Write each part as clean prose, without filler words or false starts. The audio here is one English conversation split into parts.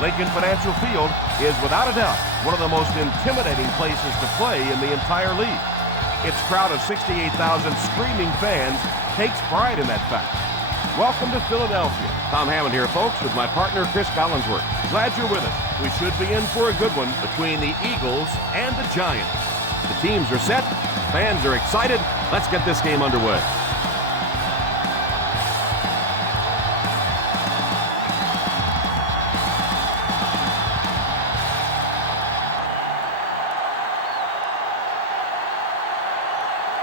Lincoln Financial Field is without a doubt one of the most intimidating places to play in the entire league. Its crowd of 68,000 screaming fans takes pride in that fact. Welcome to Philadelphia. Tom Hammond here, folks, with my partner, Chris Collinsworth. Glad you're with us. We should be in for a good one between the Eagles and the Giants. The teams are set. Fans are excited. Let's get this game underway.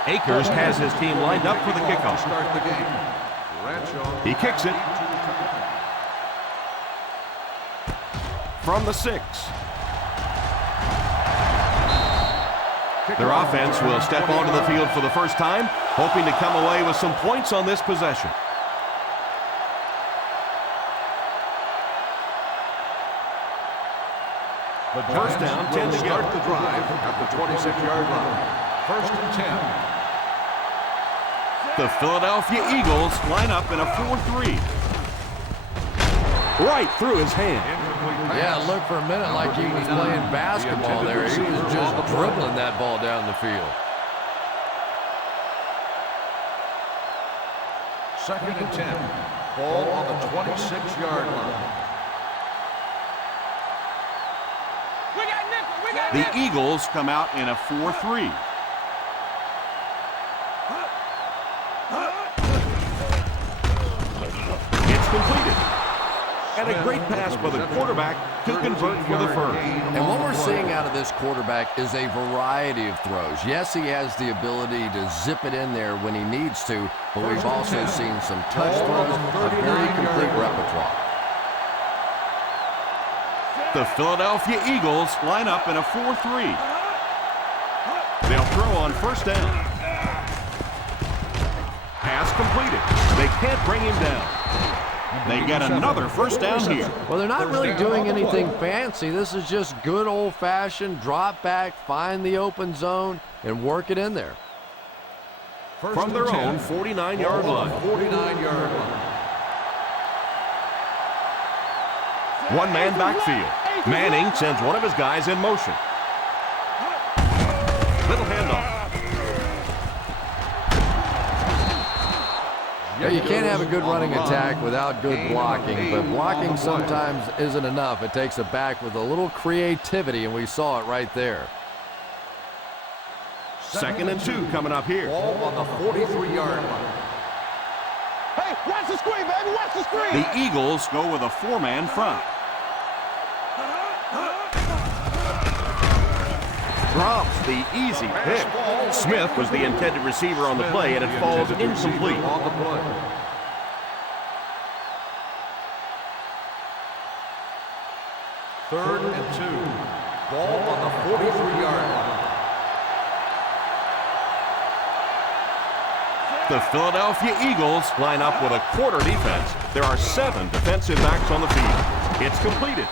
Akers has his team lined up for the kickoff. He kicks it from the 6. Their offense will step onto the field for the first time, hoping to come away with some points on this possession. First down, 10 to start the drive at the 26-yard line. First and 10. The Philadelphia Eagles line up in a 4-3. Right through his hand. Yeah, it looked for a minute like he was playing basketball there. He was just dribbling that ball down the field. Second and 10. Ball on the 26-yard line. The Eagles come out in a 4-3. It's completed. And a great pass by the quarterback to convert for the first. And what we're seeing out of this quarterback is a variety of throws. Yes, he has the ability to zip it in there when he needs to, but we've also seen some touch throws, a very complete repertoire. The Philadelphia Eagles line up in a 4-3. They'll throw on first down. Pass completed. They can't bring him down. They get another first down here. Well, they're not really doing anything fancy. This is just good old-fashioned drop back, find the open zone, and work it in there. From their own 49-yard line. 49-yard line. One-man backfield. Manning sends one of his guys in motion. Little handoff. Yeah, you can't have a good running attack without good blocking, but blocking sometimes isn't enough. It takes a back with a little creativity, and we saw it right there. Second and 2 coming up here. Ball on the 43-yard line. Hey, watch the screen, baby, watch the screen! The Eagles go with a 4-man front. Drops the easy pick. Smith was the intended receiver on the play, and it falls incomplete. Third and 2. Ball on the 43-yard line. The Philadelphia Eagles line up with a quarter defense. There are 7 defensive backs on the field. It's completed.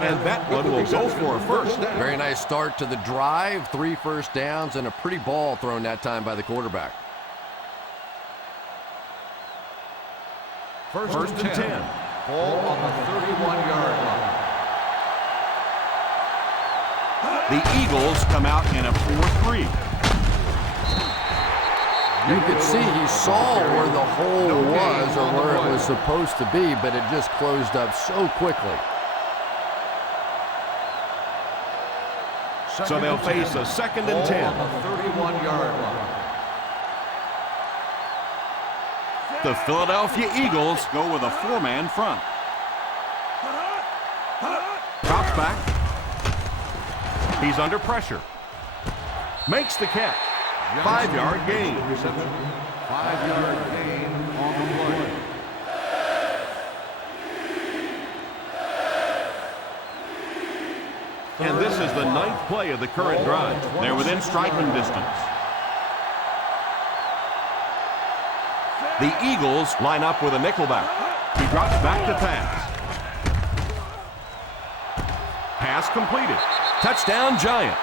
And that one will go for a first. Very nice start to the drive. 3 first downs and a pretty ball thrown that time by the quarterback. First and 10. Ball on the 31-yard line. The Eagles come out in a 4-3. You could see he saw where the hole was or where it was supposed to be, but it just closed up so quickly. So they'll face a second and 10. On the 31-yard line. The Philadelphia Eagles go with a 4-man front. Drops back. He's under pressure. Makes the catch. 5-yard gain. 5-yard gain on the play. And this is the 9th play of the current drive. They're within striking distance. The Eagles line up with a nickelback. He drops back to pass. Pass completed. Touchdown, Giants.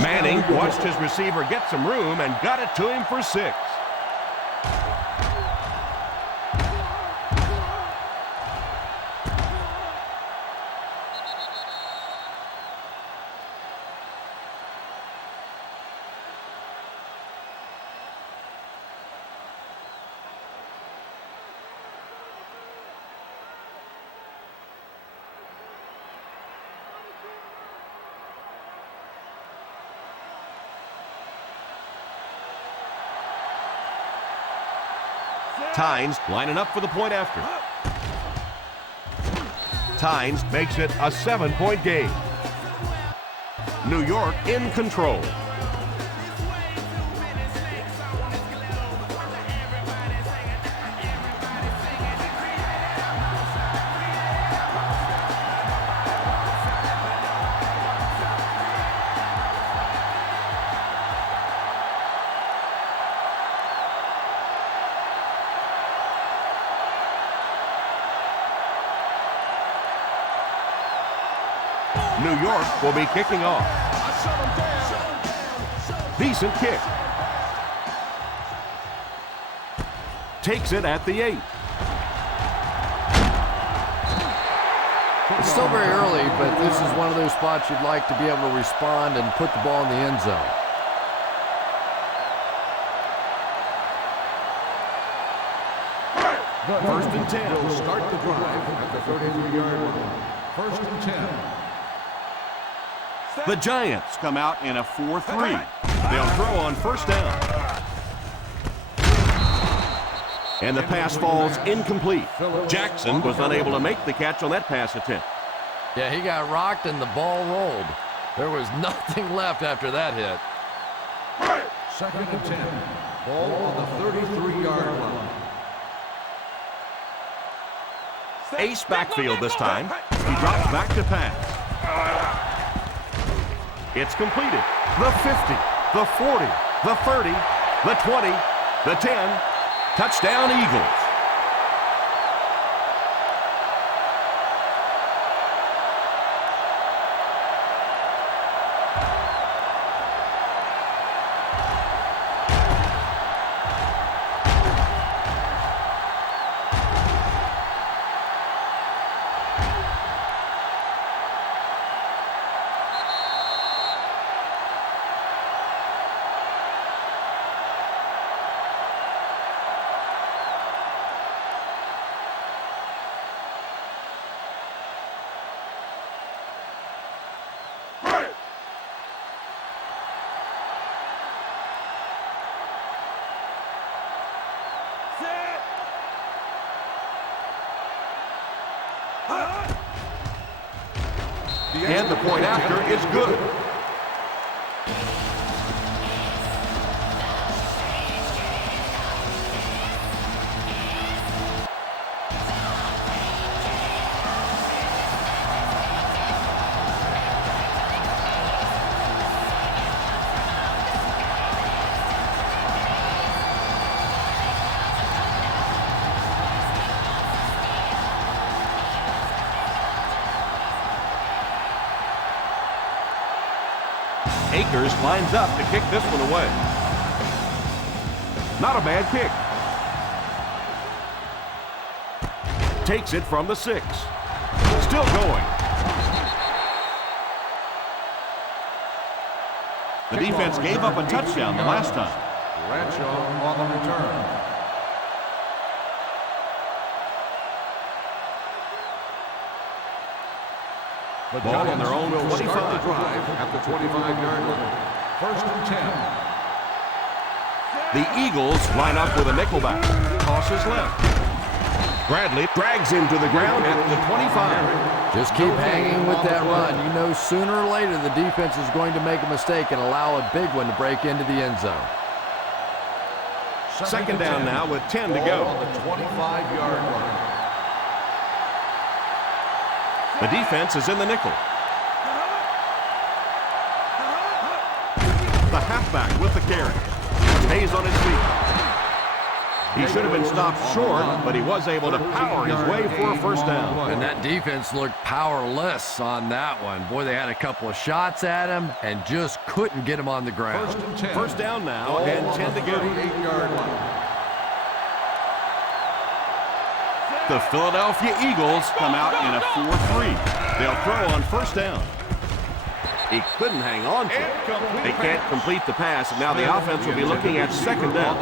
Manning watched his receiver get some room and got it to him for 6. Tynes lining up for the point after. Tynes makes it a 7-point game. New York in control. New York will be kicking off. Decent kick. Takes it at the 8. It's still very early, but this is one of those spots you'd like to be able to respond and put the ball in the end zone. First and 10. We'll start the drive at the 33-yard line. First and 10. The Giants come out in a 4-3. They'll throw on first down. And the pass falls incomplete. Jackson was unable to make the catch on that pass attempt. Yeah, he got rocked and the ball rolled. There was nothing left after that hit. Second and 10. Ball on the 33-yard line. Ace backfield this time. He drops back to pass. It's completed. The 50, the 40, the 30, the 20, the 10. Touchdown, Eagles. And the point after is good. Akers lines up to kick this one away. Not a bad kick. Takes it from the 6. Still going. The defense gave up a touchdown the last time. Bradshaw on the return. The Ball on their own will 25. start the drive at the 25-yard line. First and 10. The Eagles line up with a nickelback. Tosses left. Bradley drags him to the ground at the 25. Just keep hanging with that run. You know sooner or later the defense is going to make a mistake and allow a big one to break into the end zone. Second down now with 10 to go. On the 25-yard line. The defense is in the nickel. The halfback with the carry. Stays on his feet. He should have been stopped short, but he was able to power his way for a first down. And that defense looked powerless on that one. Boy, they had a couple of shots at him and just couldn't get him on the ground. First and 10. First down now and 10 to go. 38-yard line. The Philadelphia Eagles come out in a 4-3. They'll throw on first down. He couldn't hang on to it. They can't complete the pass, and now the offense will be looking at second down.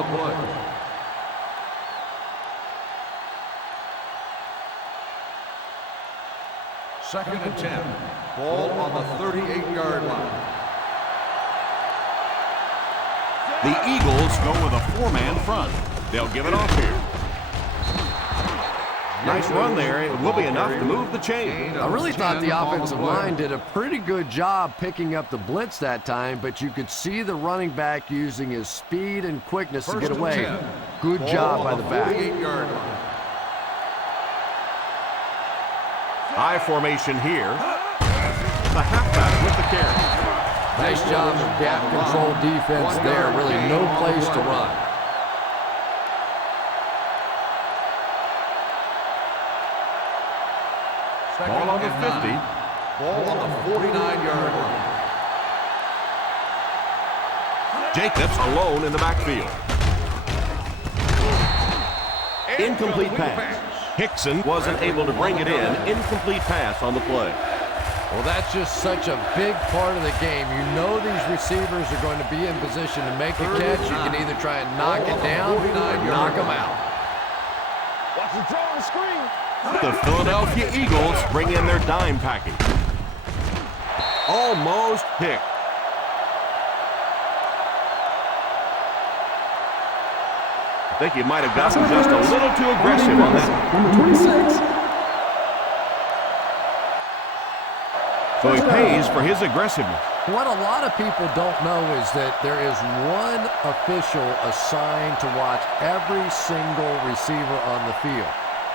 Second and 10. Ball on the 38-yard line. The Eagles go with a 4-man front. They'll give it off here. Nice run there. It will be enough to move the chain. I really thought the offensive line did a pretty good job picking up the blitz that time, but you could see the running back using his speed and quickness to get away. Good job by the back. I formation here. The halfback with the carry. Nice job of gap control defense there. Really no place to run. Ball on the 50. Ball on the 49-yard line. Jacobs alone in the backfield. Incomplete pass. Hickson wasn't able to bring it in. Incomplete pass on the play. Well, that's just such a big part of the game. You know these receivers are going to be in position to make a catch. You can either try and knock it down or knock them out. Watch the draw on the screen. The Philadelphia Eagles bring in their dime package. Almost picked. I think he might have gotten just a little too aggressive on that. Number 26. So he pays for his aggressiveness. What a lot of people don't know is that there is one official assigned to watch every single receiver on the field.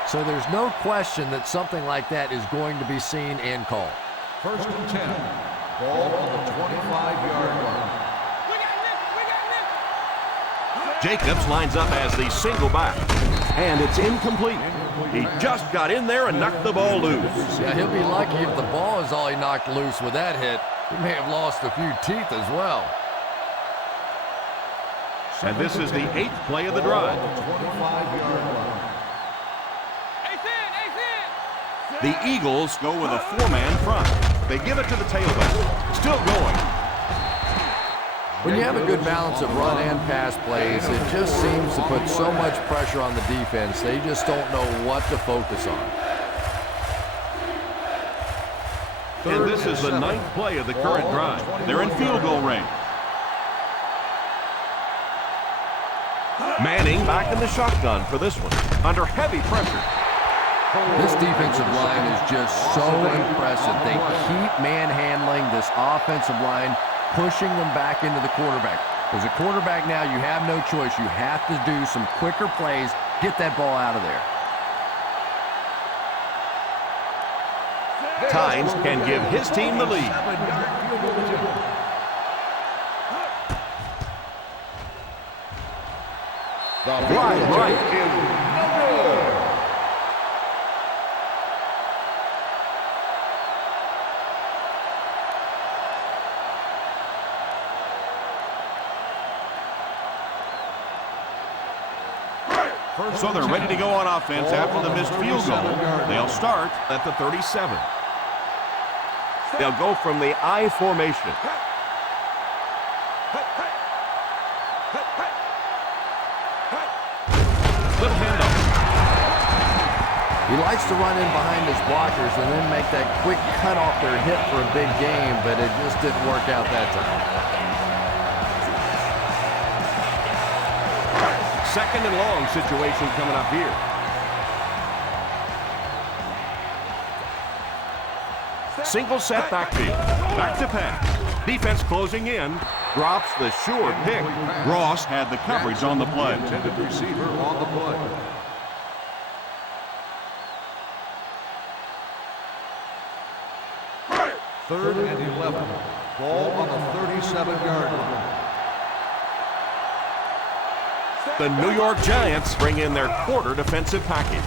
So there's no question that something like that is going to be seen and called. First and 10. Ball on the 25-yard line. Jacobs lines up as the single back. And it's incomplete. He just got in there and knocked the ball loose. Yeah, he'll be lucky if the ball is all he knocked loose with that hit. He may have lost a few teeth as well. And this is the 8th play of the drive. 25-yard line. The Eagles go with a 4-man front. They give it to the tailback. Still going. When you have a good balance of run and pass plays, it just seems to put so much pressure on the defense. They just don't know what to focus on. And this is the 9th play of the current drive. They're in field goal range. Manning back in the shotgun for this one. Under heavy pressure. This defensive line is just so impressive. They keep manhandling this offensive line, pushing them back into the quarterback. As a quarterback now, you have no choice. You have to do some quicker plays, get that ball out of there. Tynes can give his team the lead. Wide right. So they're ready to go on offense after the missed field goal. They'll start at the 37. They'll go from the I formation. Little handoff. He likes to run in behind his blockers and then make that quick cut off their hip for a big game, but it just didn't work out that time. Second and long situation coming up here. Single set backfield. Back to pass. Defense closing in. Drops the short pick. Ross had the coverage on the play. Intended receiver on the play. Third and 11. Ball on the 37-yard line. The New York Giants bring in their quarter defensive package.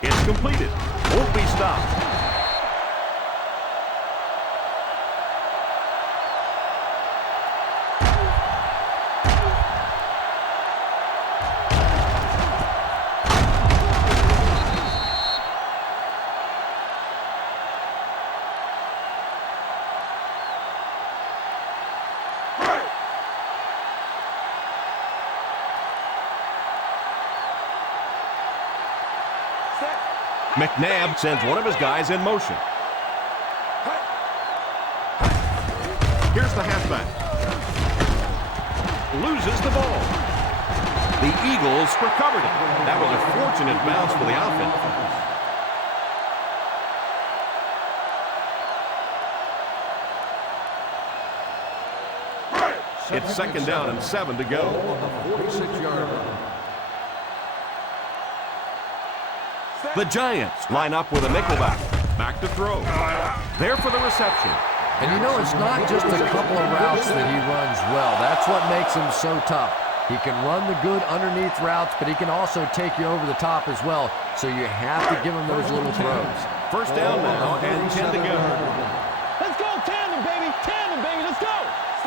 It's completed. Won't be stopped. McNabb sends one of his guys in motion. Here's the halfback. Loses the ball. The Eagles recovered it. That was a fortunate bounce for the offense. It's second down and 7 to go. On the 46-yard line. The Giants line up with a nickelback. Back to throw. There for the reception. And you know, it's not just a couple of routes that he runs well. That's what makes him so tough. He can run the good underneath routes, but he can also take you over the top as well. So you have to give him those little throws. First down now and 10 to go. Let's go tandem, baby. Tandem, baby. Let's go.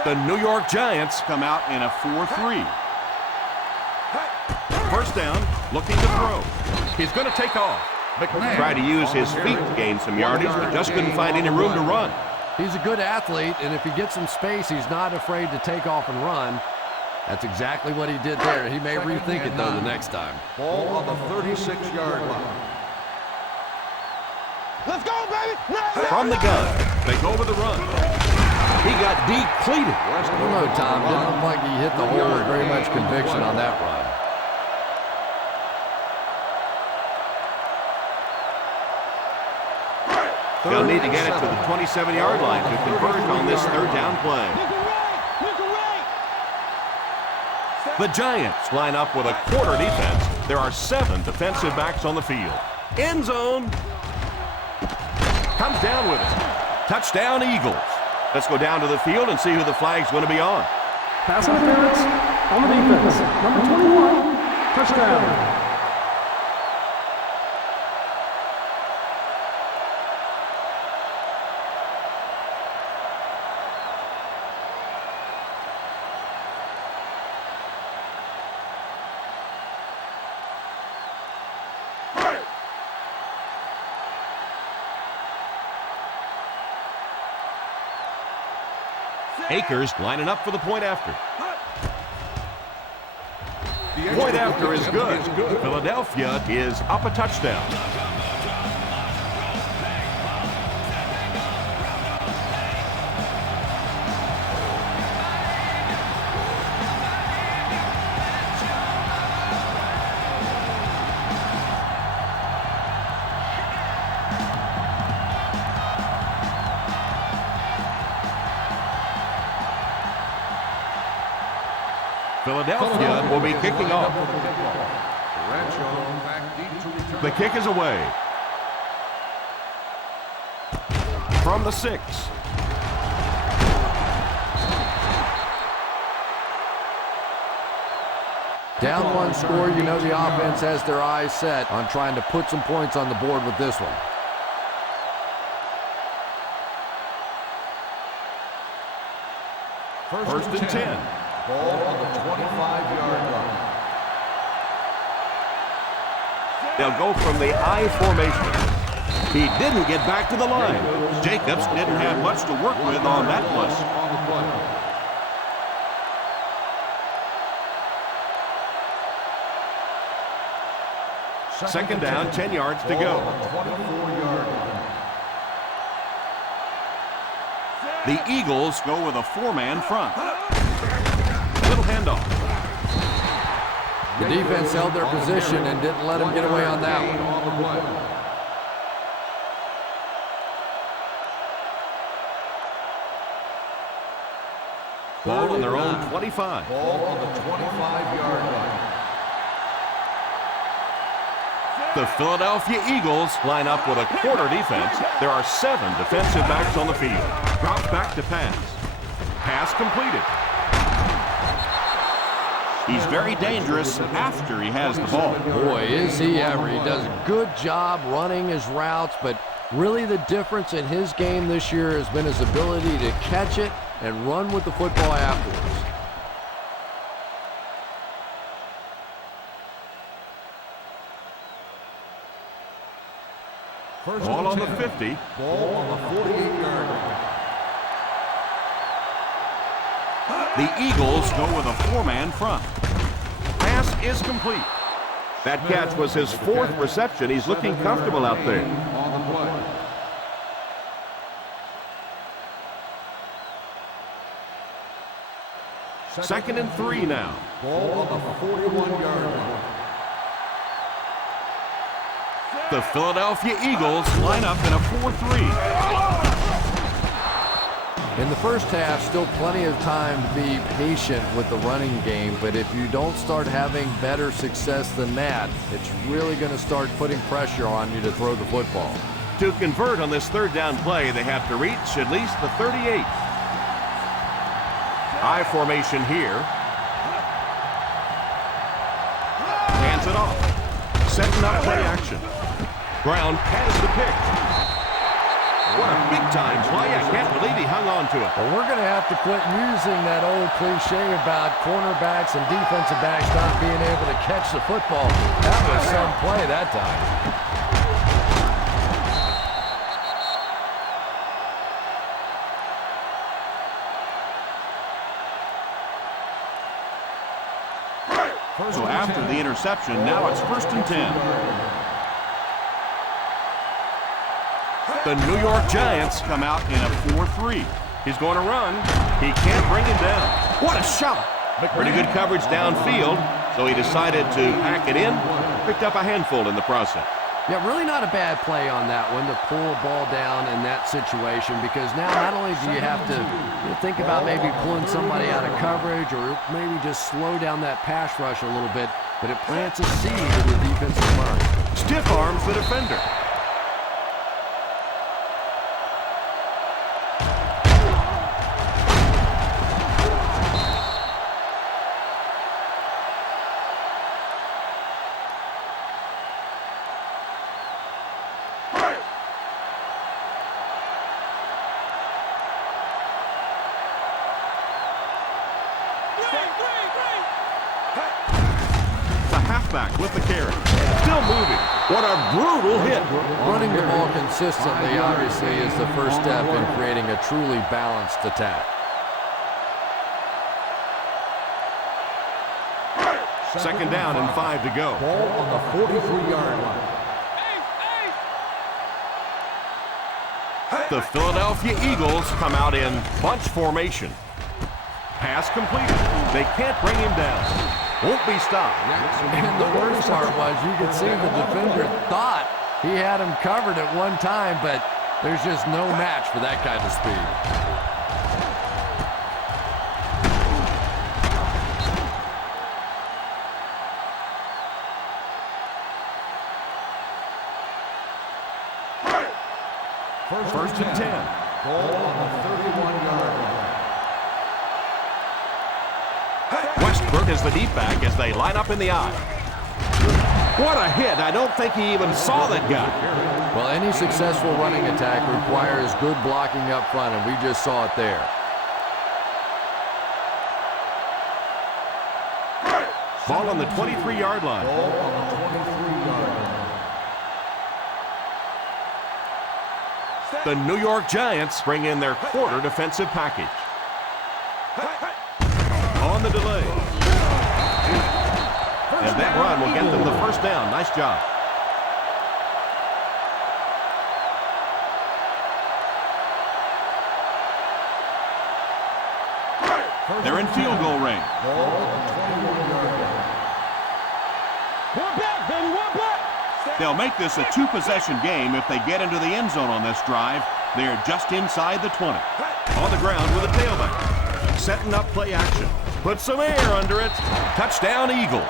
The New York Giants come out in a 4-3. First down, looking to throw. He's going to take off. McNabb tried to use his feet to gain some yardage, but just couldn't find any room to run. He's a good athlete, and if he gets some space, he's not afraid to take off and run. That's exactly what he did there. He may rethink it, though, the next time. Ball on the 36-yard line. Let's go, baby. From the gun, they go with the run. He got depleted. I don't know, Tom. Didn't look like he hit the hole with very much conviction on that run. They'll need to get it to the 27-yard line to convert on this third down play. The Giants line up with a quarter defense. There are 7 defensive backs on the field. End zone. Comes down with it. Touchdown, Eagles. Let's go down to the field and see who the flag's going to be on. Pass interference on the defense. Number 21, touchdown. Akers lining up for the point after. Point after is good. Philadelphia is up a touchdown. Philadelphia will be kicking off. The kick is away. From the 6. Down one score, you know the offense has their eyes set on trying to put some points on the board with this one. First and 10. Ball on the 25-yard line. They'll go from the I formation. He didn't get back to the line. Jacobs didn't have much to work with on that play. Second down, 10 yards to go. 24-yard line. The Eagles go with a 4-man front. Little handoff. The defense held their position and didn't let him get away on that one. Ball on their own 25. Ball on the 25-yard line. The Philadelphia Eagles line up with a quarter defense. There are 7 defensive backs on the field. Drops back to pass. Pass completed. He's very dangerous after he has the ball. Boy, is he ever. He does a good job running his routes, but really the difference in his game this year has been his ability to catch it and run with the football afterwards. Ball on the 50. Ball on the 48-yard line. The Eagles go with a 4-man front. Pass is complete. That catch was his 4th reception. He's looking comfortable out there. On the play. 2nd and 3 now. Ball on the 41-yard line. The Philadelphia Eagles line up in a 4-3. In the first half, still plenty of time to be patient with the running game, but if you don't start having better success than that, it's really going to start putting pressure on you to throw the football. To convert on this 3rd down play, they have to reach at least the 38. I formation here. Hands it off. Setting up play action. Brown has the pick. What a big-time play. I can't believe he hung on to it. Well, we're going to have to quit using that old cliche about cornerbacks and defensive backs not being able to catch the football. That was some play that time. So after the interception, now it's 1st and 10. The New York Giants come out in a 4-3. He's going to run. He can't bring him down. What a shot! Pretty good coverage downfield, so he decided to pack it in. Picked up a handful in the process. Yeah, really not a bad play on that one to pull a ball down in that situation, because now not only do you have to think about maybe pulling somebody out of coverage or maybe just slow down that pass rush a little bit, but it plants a seed in the defensive mind. Stiff arms the defender. With the carry. Still moving. What a brutal hit. Running the ball consistently, obviously, is the first step in creating a truly balanced attack. 2nd down and 5 to go. Ball on the 43-yard line. The Philadelphia Eagles come out in bunch formation. Pass completed. They can't bring him down. Won't be stopped. And the worst part was you could see the defender thought he had him covered at one time, but there's just no match for that kind of speed. First and 10. Ball on the 31-yard line. Westbrook is the deep back as they line up in the eye. What a hit. I don't think he even saw that guy. Well, any successful running attack requires good blocking up front, and we just saw it there. Ball on the 23-yard line. Ball on the 23-yard line. The New York Giants bring in their quarter defensive package. On the delay. And that run will get them the 1st down. Nice job. They're in field goal range. Ball on the 21-yard line. One back, baby, one back. They'll make this a 2-possession game if they get into the end zone on this drive. They're just inside the 20. On the ground with a tailback. Setting up play action. Put some air under it. Touchdown, Eagles.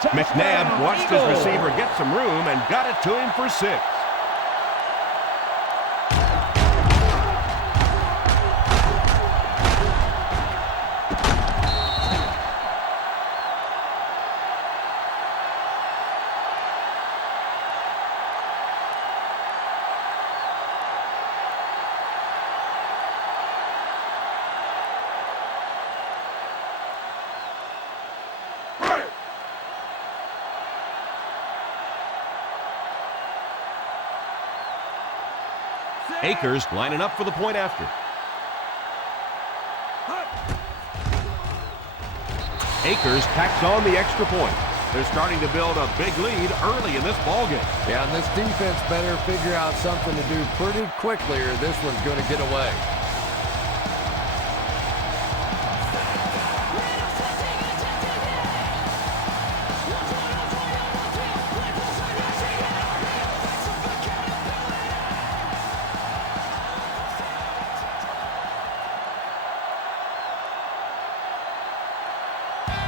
McNabb watched his receiver get some room and got it to him for 6. Akers lining up for the point after. Akers tacks on the extra point. They're starting to build a big lead early in this ballgame. Yeah, and this defense better figure out something to do pretty quickly or this one's going to get away.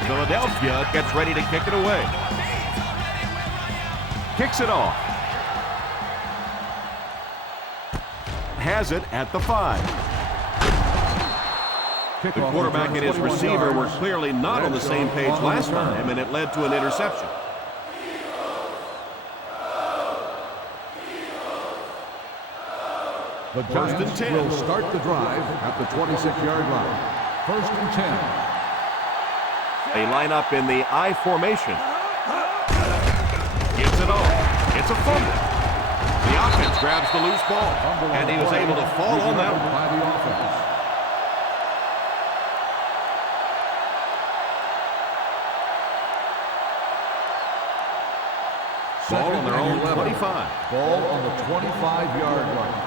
Philadelphia gets ready to kick it away. Kicks it off. Has it at the 5. The quarterback and his receiver were clearly not on the same page last time, and it led to an interception. The Giants will start the drive at the 26-yard line. 1st and 10. They line up in the I formation. Gives it off. It's a fumble. The offense grabs the loose ball, and he was able to fall on that one. By the offense. Ball on their own 25. Ball on the 25-yard line.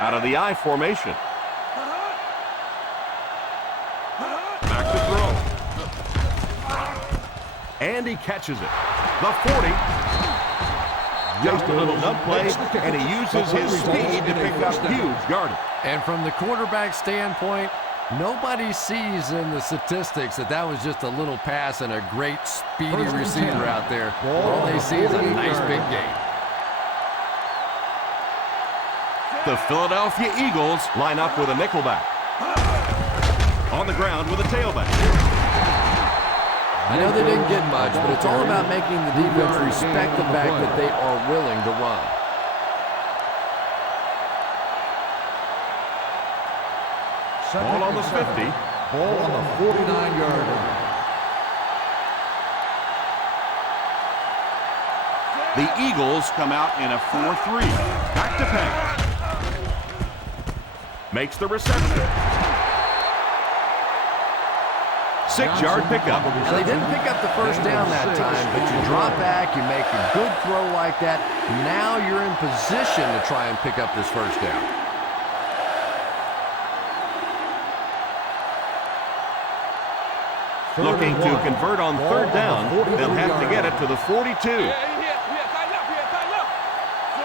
Out of the I formation. Back to throw. And he catches it. The 40. Just a little nub play, and he uses his speed to pick up huge yardage. And from the quarterback standpoint, nobody sees in the statistics that was just a little pass and a great speedy receiver out there. All they see is a nice big gain. The Philadelphia Eagles line up with a nickelback. On the ground with a tailback. I know they didn't get much, but it's all about making the defense respect the fact that they are willing to run. Ball on the 50. Ball on the 49-yard line. The Eagles come out in a 4-3. Back to pass. Makes the reception. 6-yard pickup. Now, they didn't pick up the first down that time, but you drop back, you make a good throw like that. Now you're in position to try and pick up this first down. Looking to convert on 3rd down. They'll have to get it to the 42.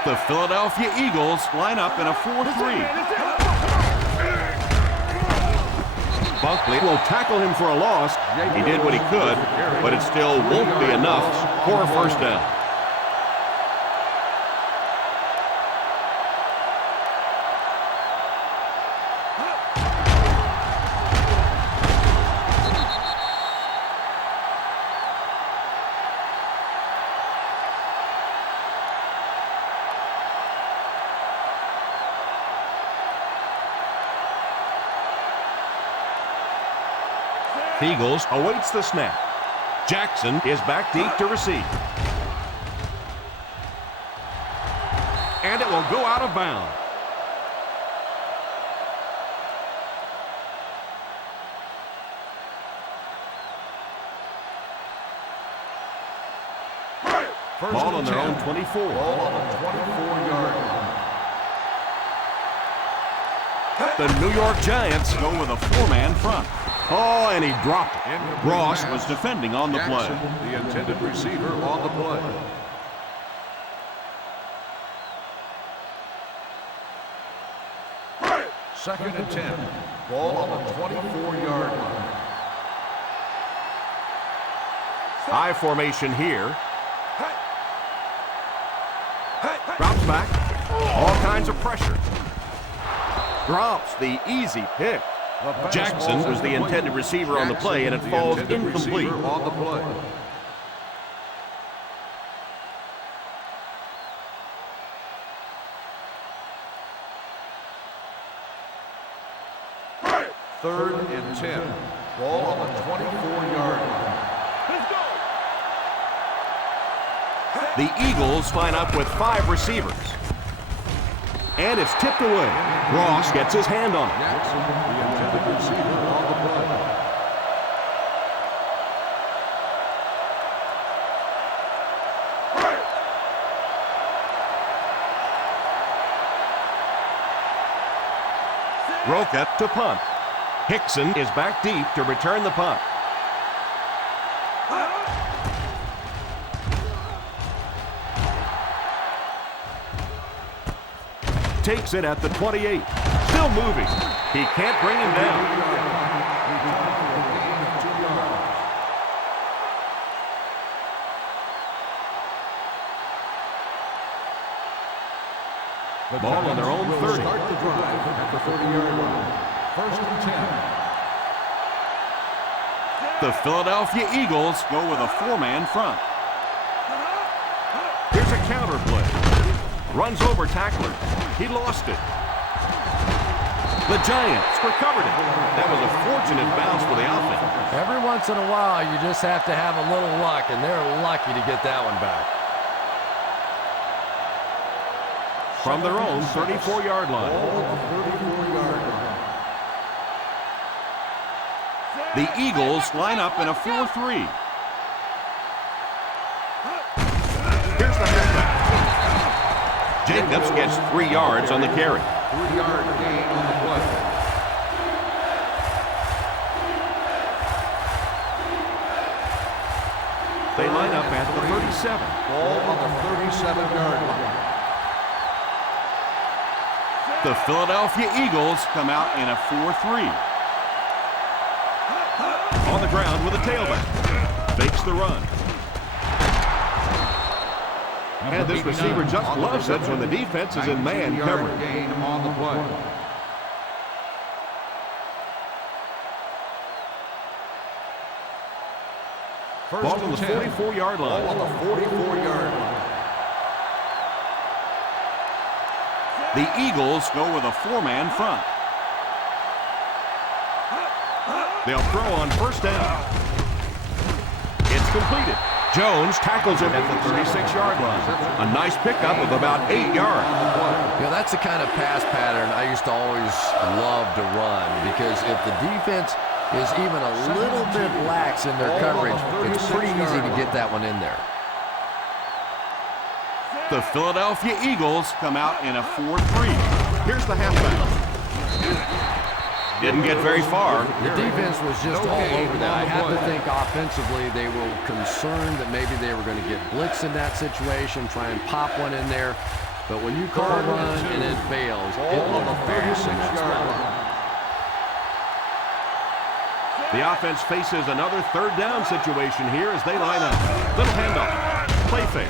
The Philadelphia Eagles line up in a 4-3. Bunkley will tackle him for a loss. He did what he could, but it still won't be enough for a first down. Eagles awaits the snap. Jackson is back deep to receive. And it will go out of bounds. Ball on their own 24. Ball on the 24-yard line. The New York Giants go with a 4-man front. Oh, and he dropped it. Ross was defending on the play. Jackson, the intended receiver, on the play. Second and 10. Ball on the 24-yard line. I formation here. Drops back. All kinds of pressure. Drops the easy pick. Jackson was the intended receiver on the play, and it falls incomplete. On the play. Third and 10. Ball on the 24-yard line. The Eagles line up with 5 receivers. And it's tipped away. Ross gets his hand on it. Jackson, the intended receiver, on the play. Second to punt. Hickson is back deep to return the punt. Takes it at the 28. Still moving. He can't bring him down. The Ball on their own will 30. Start the drive at the 30-yard line. First and 10. The Philadelphia Eagles go with a four-man front. Here's a counter play. Runs over tackler. He lost it. The Giants recovered it. That was a fortunate bounce for the offense. Every once in a while, you just have to have a little luck, and they're lucky to get that one back. From their own 34-yard line. The Eagles line up in a 4-3. Here's the halfback. Jacobs gets 3 yards on the carry. 3-yard gain on the play. They line up at the 37. Ball on the 37-yard line. The Philadelphia Eagles come out in a 4-3. On the ground with a tailback. Fakes the run. And this receiver just loves it when the defense is in man coverage. Gain on the play. Ball on the 44-yard line. Ball on the 44-yard line. The Eagles go with a four-man front. They'll throw on first down. It's completed. Jones tackles him at the 36-yard line. A nice pickup of about 8 yards. You know, that's the kind of pass pattern I used to always love to run, because if the defense is even a little bit lax in their coverage, it's pretty easy to get that one in there. The Philadelphia Eagles come out in a 4-3. Here's the halfback. Didn't get very far. The defense was just all over that. I have to think offensively they were concerned that maybe they were going to get blitz in that situation, try and pop one in there. But when you call a run and it fails, it will pass in that spot. The offense faces another third down situation here as they line up. Little handoff. Play fake.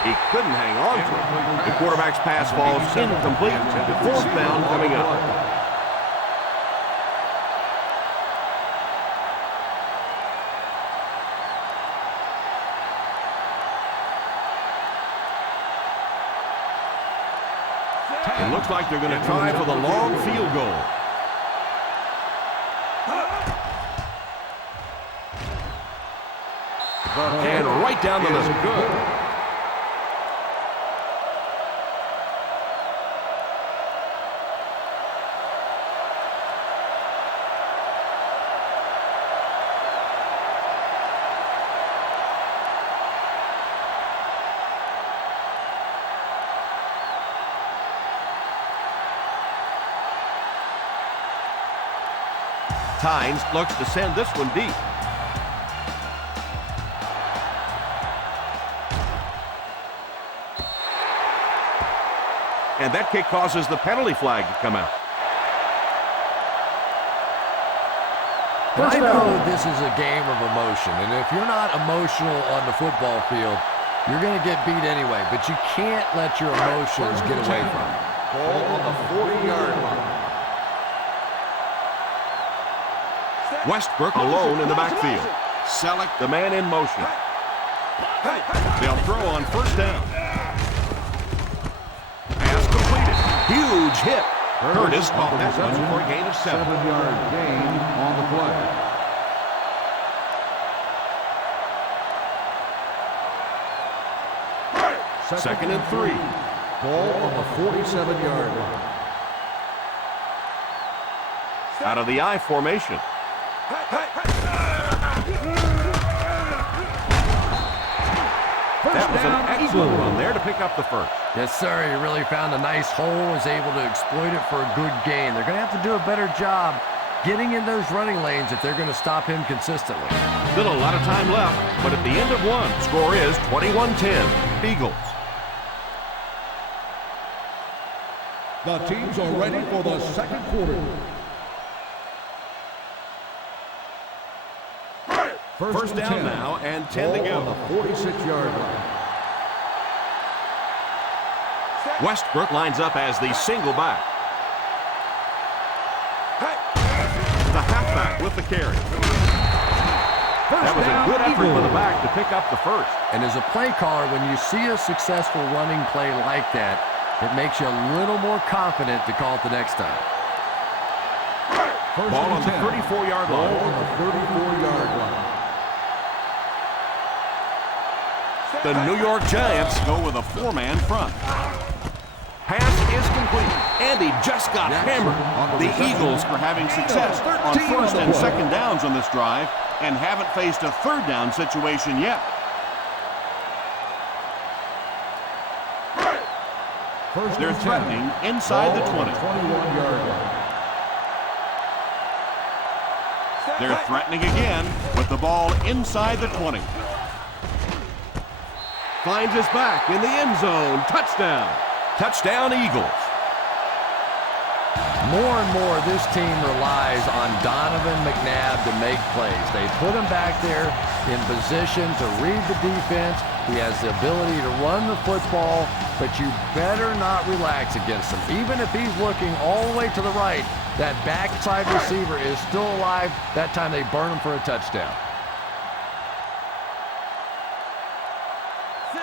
He couldn't hang on to it. The quarterback's pass falls incomplete. Fourth down coming up. It looks like they're going to try for the long field goal. And right down the middle. Good. Tynes looks to send this one deep. And that kick causes the penalty flag to come out. I know this is a game of emotion, and if you're not emotional on the football field, you're going to get beat anyway, but you can't let your emotions get away from you. Ball on the 40-yard line. Westbrook alone in the backfield. Selleck, the man in motion. They'll throw on first down. Pass completed. Huge hit. Curtis caught that one for a gain of 7. 7-yard gain on the play. Second and 3. Ball on the 47-yard line. Out of the I formation. That was an excellent run there to pick up the first. Yes, sir. He really found a nice hole, was able to exploit it for a good gain. They're going to have to do a better job getting in those running lanes if they're going to stop him consistently. Still a lot of time left, but at the end of one, score is 21-10, Eagles. The teams are ready for the second quarter. First down now and 10 to go. On the 46-yard line. Westbrook lines up as the single back. The halfback with the carry. That was a good effort for the back to pick up the first. And as a play caller, when you see a successful running play like that, it makes you a little more confident to call it the next time. Ball on the 34-yard line. Ball on the 34-yard line. The New York Giants go with a four-man front. Pass is complete, and he just got hammered. The Eagles are having success on first and second downs on this drive and haven't faced a third down situation yet. They're threatening inside the 20. 21-yard line. They're threatening again with the ball inside the 20. Finds his back in the end zone. Touchdown. Touchdown, Eagles. More and more, this team relies on Donovan McNabb to make plays. They put him back there in position to read the defense. He has the ability to run the football, but you better not relax against him. Even if he's looking all the way to the right, that backside receiver is still alive. That time they burn him for a touchdown.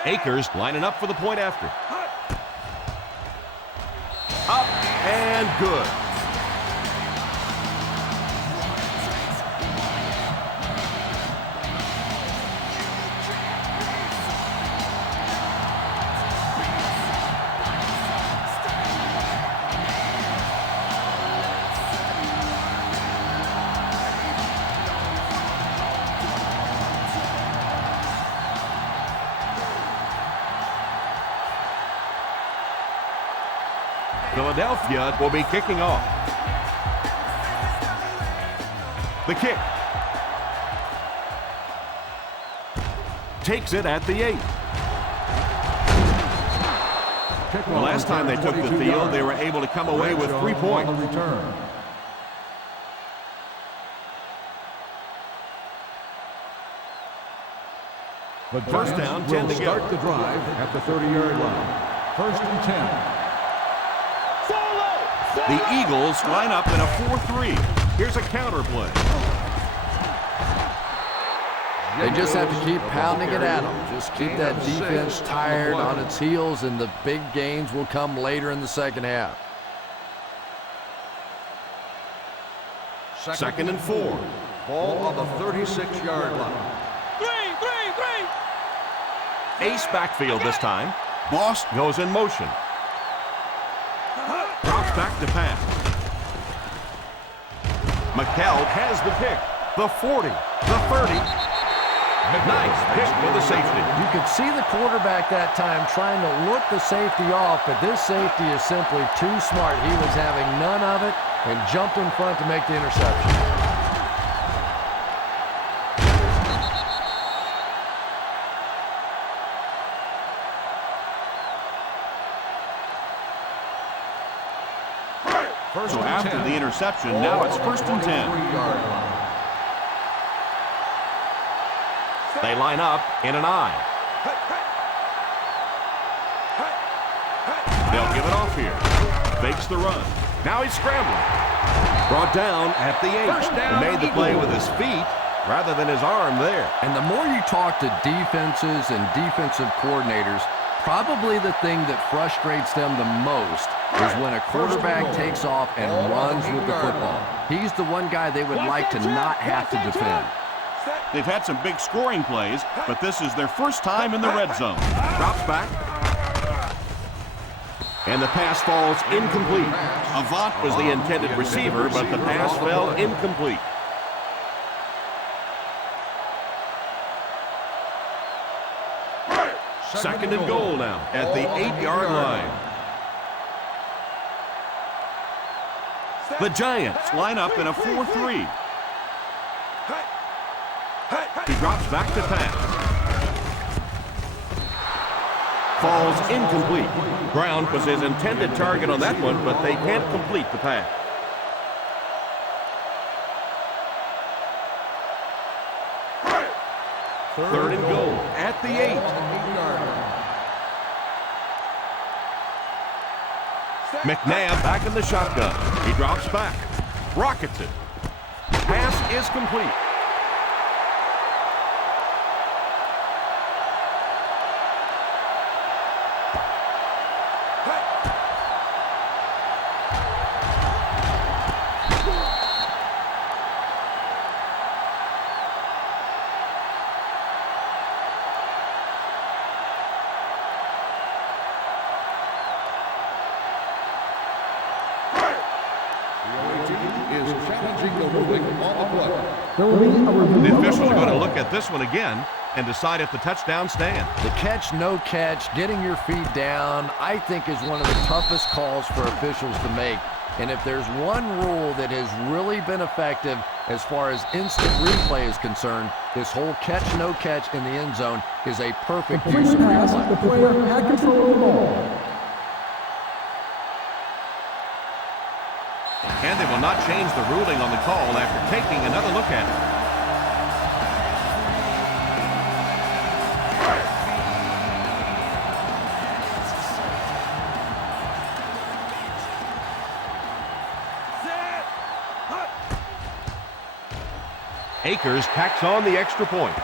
Akers lining up for the point after. Up and good. Philadelphia will be kicking off. The kick. Takes it at the 8. The last time they took the field, they were able to come away with 3 points. The First down, 10 to go. Start the drive at the 30-yard line. First and 10. The Eagles line up in a 4-3. Here's a counter play. They just have to keep pounding it at them. Just keep that defense tired on its heels, and the big gains will come later in the second half. Second and 4. Ball on the 36-yard line. Ace backfield this time. Boss goes in motion. Drops back to pass. McCall has the pick. The 40. The 30. Nice pick for the safety. You could see the quarterback that time trying to look the safety off, but this safety is simply too smart. He was having none of it and jumped in front to make the interception. So after the interception, now it's first and 10. They line up in an I. They'll give it off here. Fakes the run. Now he's scrambling. Brought down at the 8. He made the play with his feet rather than his arm there. And the more you talk to defenses and defensive coordinators, probably the thing that frustrates them the most is when a quarterback takes off and runs with the football. He's the one guy they would like to not have to defend. They've had some big scoring plays, but this is their first time in the red zone. Drops back. And the pass falls incomplete. Avant was the intended receiver, but the pass fell incomplete. Second and goal now at the 8-yard line. The Giants line up in a 4-3. He drops back to pass. Falls incomplete. Brown was his intended target on that one, but they can't complete the pass. Third and goal at the 8. McNabb back in the shotgun. He drops back. Rockets it. Pass is complete. There will be a review. The officials are going to look at this one again and decide if the touchdown stands. The catch, no catch, getting your feet down, I think is one of the toughest calls for officials to make. And if there's one rule that has really been effective as far as instant replay is concerned, this whole catch, no catch in the end zone is a perfect use of pass, replay. the player had control of the ball. And they will not change the ruling on the call after taking another look at it. Akers tacks on the extra point.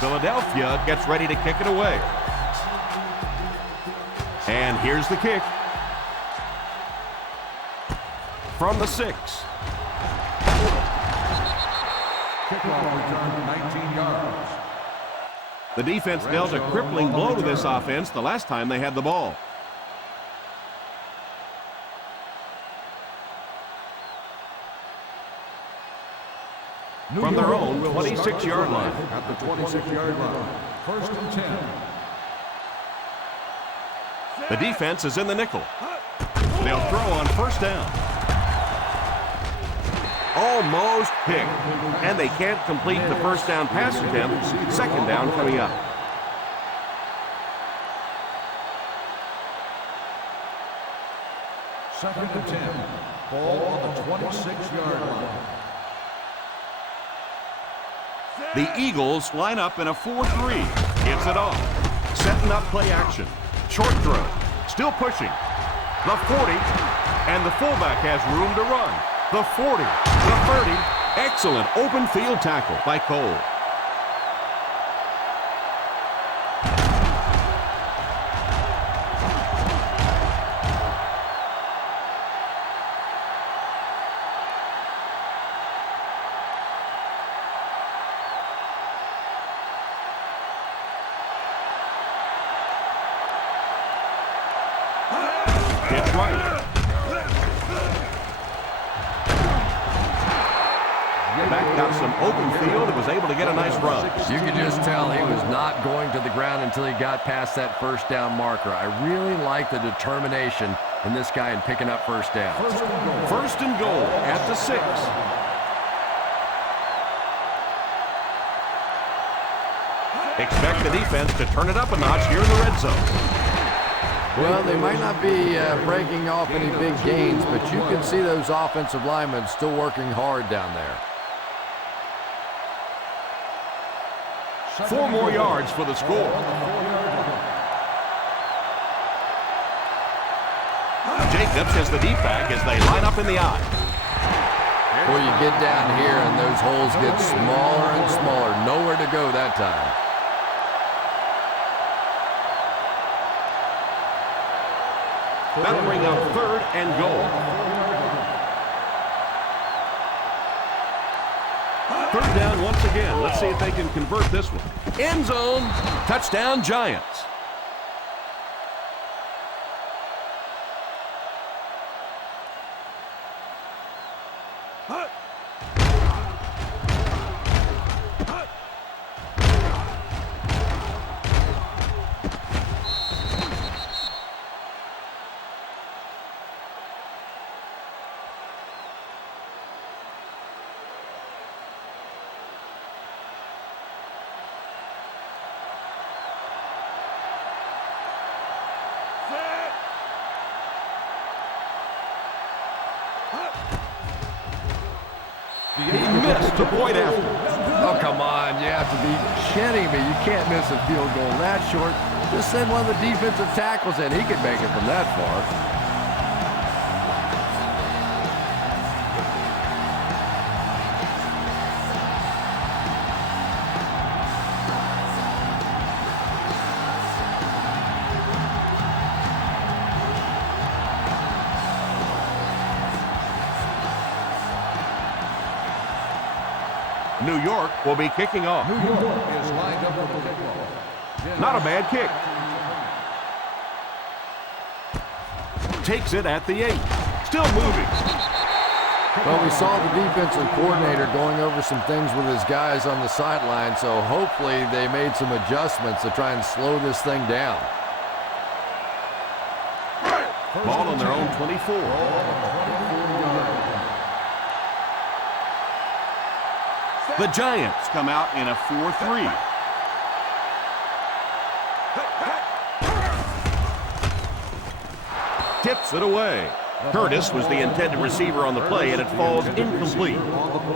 Philadelphia gets ready to kick it away. And here's the kick. From the 6. Kickoff return 19 yards. The defense dealt a crippling blow to this offense the last time they had the ball. From their own 26-yard line. At the 26-yard line. First and 10. The defense is in the nickel. They'll throw on first down. Almost picked. And they can't complete the first down pass attempt. Second down coming up. Second and 10. Ball on the 26-yard line. The Eagles line up in a 4-3. It's it off. Setting up play action. Short throw. Still pushing. The 40. And the fullback has room to run. The 40. The 30. Excellent open field tackle by Cole. It's right. Back got some open field and was able to get a nice run. You could just tell he was not going to the ground until he got past that first down marker. I really like the determination in this guy in picking up first down. First and goal at the 6. Expect the defense to turn it up a notch here in the red zone. Well, they might not be breaking off any big gains, but you can see those offensive linemen still working hard down there. 4 more yards for the score. Jacobs has the deep back as they line up in the eye. Boy, you get down here and those holes get smaller and smaller. Nowhere to go that time. That'll bring up 3rd and goal. 3rd down once again. Let's see if they can convert this one. End zone. Touchdown, Giants. He missed the point after. Oh, come on. You have to be kidding me. You can't miss a field goal that short. Just send one of the defensive tackles in. He could make it from that far. New York will be kicking off. New York is lined up with the kickoff. Not a bad kick. Takes it at the 8. Still moving. Well, we saw the defensive coordinator going over some things with his guys on the sideline, so hopefully they made some adjustments to try and slow this thing down. Ball on their own 24. The Giants come out in a 4-3. Tips it away. Curtis was the intended receiver on the play, and it falls incomplete.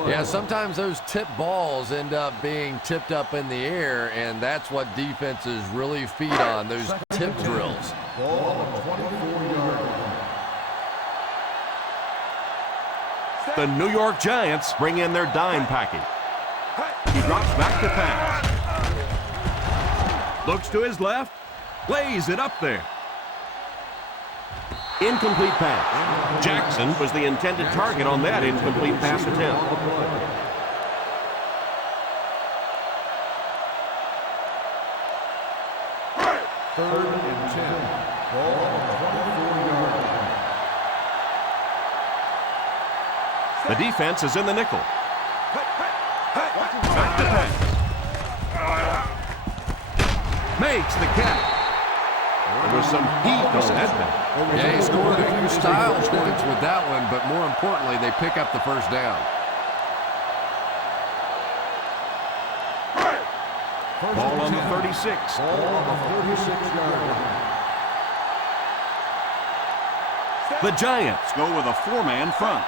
Yeah, sometimes those tip balls end up being tipped up in the air, and that's what defenses really feed on, those tip drills. Ball on 24-yard line. The New York Giants bring in their dime package. He drops back to pass. Looks to his left. Lays it up there. Incomplete pass. Jackson was the intended target on that incomplete pass attempt. Third and 10. Ball on 24-yard line. The defense is in the nickel. Back to pass. Makes the catch. There was some heat on that one. Yeah, he scored a few style points with that one, but more importantly, they pick up the first down. Ball on the 36. Ball on the 36-yard line. The Giants go with a 4-man front.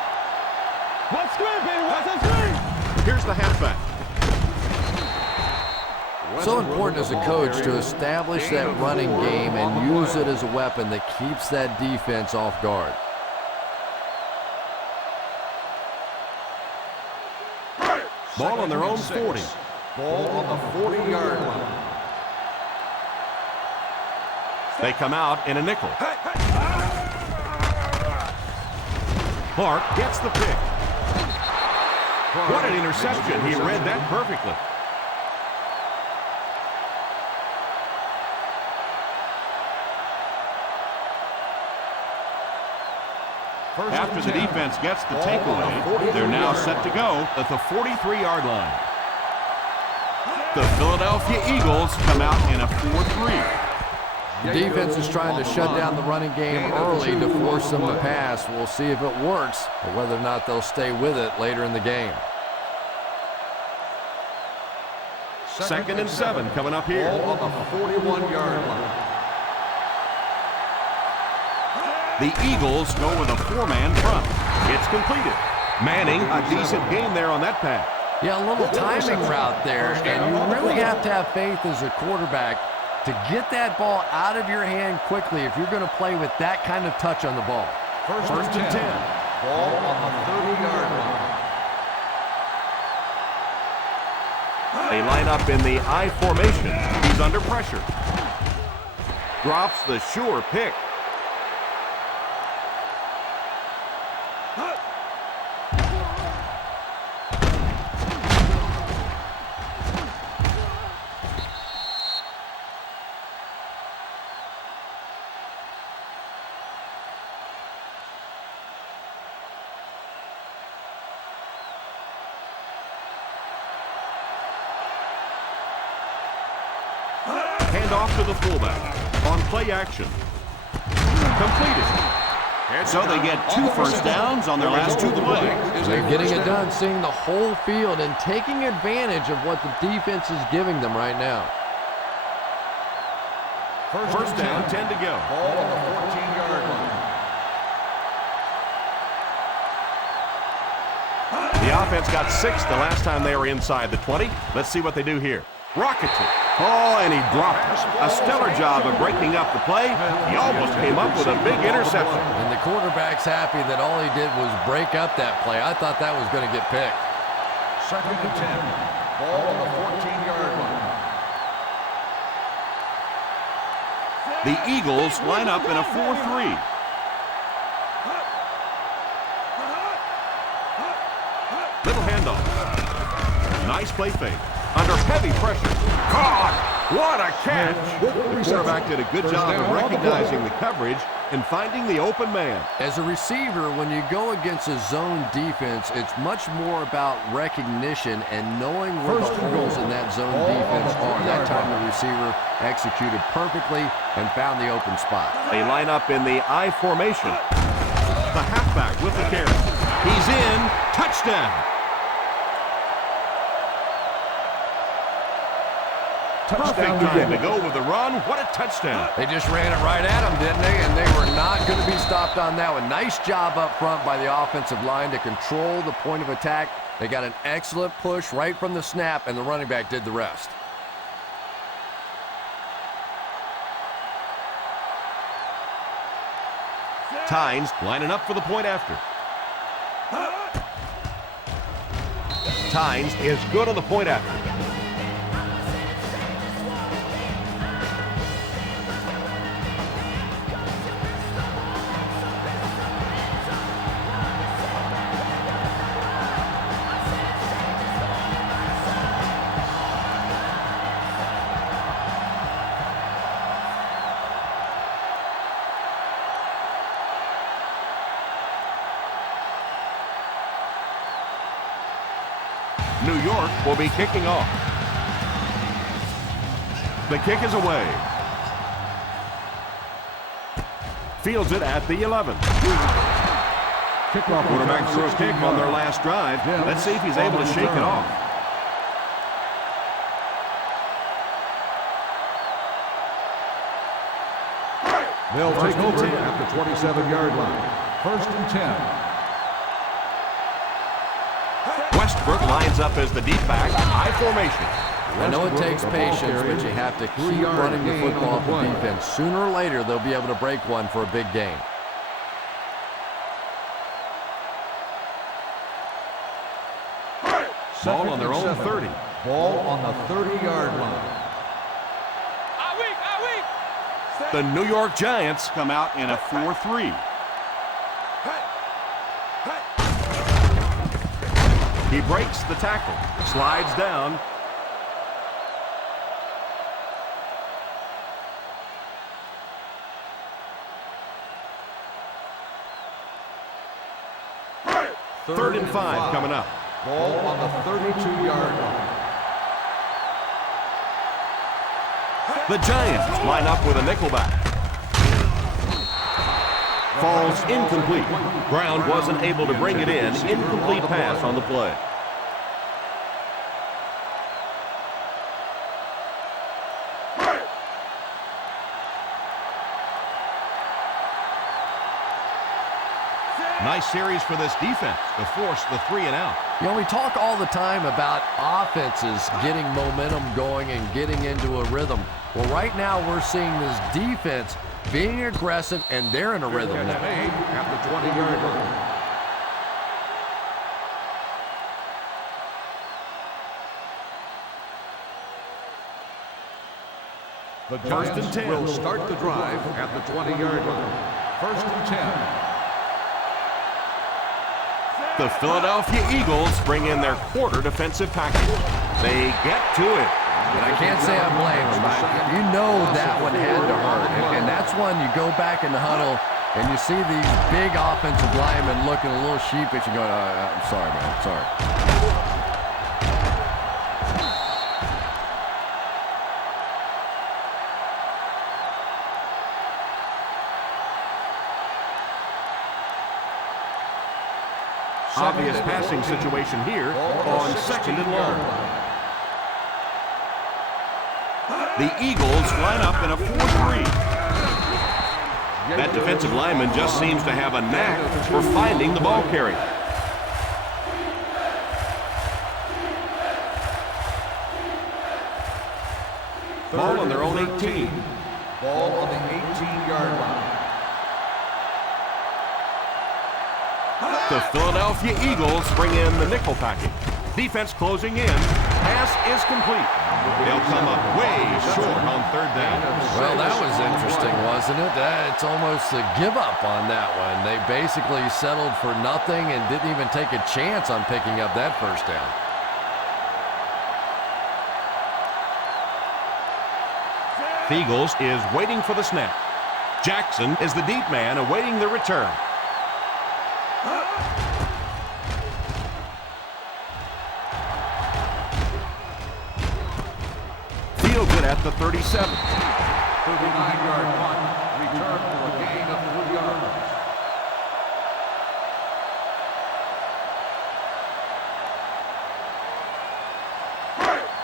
One screen, baby. What's that screen? Here's the halfback. So important as a coach to establish that running game and use it as a weapon that keeps that defense off guard. Ball on their own 40. Ball on the 40-yard line. They come out in a nickel. Clark gets the pick. What an interception. He read that perfectly. After the defense gets the takeaway, they're now set to go at the 43-yard line. The Philadelphia Eagles come out in a 4-3. The defense is trying to shut down the running game early to force them to pass. We'll see if it works or whether or not they'll stay with it later in the game. 2nd and 7 coming up here. Ball on the 41-yard line. The Eagles go with a 4-man front. It's completed. Manning, a decent game there on that pass. Yeah, a little timing route there, and you really have to have faith as a quarterback to get that ball out of your hand quickly if you're going to play with that kind of touch on the ball. First and 10. Ball on the 30-yard line. They line up in the I formation. He's under pressure. Drops the sure pick. off to the fullback on play action. Completed. So they get 2 first downs on their last 2 plays. They're getting it done, seeing the whole field and taking advantage of what the defense is giving them right now. First down, 10 to go. Ball on the 14-yard line. The offense got 6 the last time they were inside the 20. Let's see what they do here. Rockets it. Oh, and he dropped it. A stellar job of breaking up the play. He almost came up with a big interception. And the quarterback's happy that all he did was break up that play. I thought that was going to get picked. Second and 10. Ball on the 14-yard line. The Eagles line up in a 4-3. Little handoff. Nice play fake. Under heavy pressure. Caught! What a catch! The quarterback did a good job of recognizing the coverage and finding the open man. As a receiver, when you go against a zone defense, it's much more about recognition and knowing where the holes in that zone defense are. That time the receiver executed perfectly and found the open spot. They line up in the I formation. The halfback with the carry. He's in. Touchdown. Perfect time to go with the run. What a touchdown. They just ran it right at them, didn't they? And they were not going to be stopped on that one. Nice job up front by the offensive line to control the point of attack. They got an excellent push right from the snap, and the running back did the rest. Tynes lining up for the point after. Tynes is good on the point after. New York will be kicking off. The kick is away. Fields it at the 11. Kickoff. Quarterback threw a kick on their last drive. Let's see if he's able to shake it off. They'll take over at the 27-yard line. First and 10. Westbrook lines up as the deep back, I formation. I know it takes patience, but you have to keep running the football for defense. Sooner or later, they'll be able to break one for a big gain. Ball on their own 30. Ball on the 30-yard line. The New York Giants Come out in a 4-3. He breaks the tackle, slides down. Third and 5 coming up. Ball on the 32-yard line. The Giants line up with a nickelback. Falls incomplete. Brown wasn't able to bring it in. Incomplete pass on the play. Nice series for this defense to force the 3 and out. You know, we talk all the time about offenses getting momentum going and getting into a rhythm. Well, right now we're seeing this defense being aggressive, and they're in a rhythm now. At the 20-yard line. The Giants will start the drive at the 20-yard line. First and 10. The Philadelphia Eagles bring in their quarter defensive package. They get to it. And I can't say I blame them. You know that one had to hurt. And that's when you go back in the huddle and you see these big offensive linemen looking a little sheepish and going, I'm sorry, man, I'm sorry. Obvious passing situation here on 2nd and long. The Eagles line up in a 4-3. That defensive lineman just seems to have a knack for finding the ball carrier. Ball on their own 18. Ball on the 18-yard line. The Philadelphia Eagles bring in the nickel package. Defense closing in. Pass is complete. They'll come up way short on 3rd down. Well, that was interesting, wasn't it? It's almost a give up on that one. They basically settled for nothing and didn't even take a chance on picking up that 1st down. The Eagles is waiting for the snap. Jackson is the deep man awaiting the return. Field good at the 37. 39-yard punt. Return for a gain of 3 yards.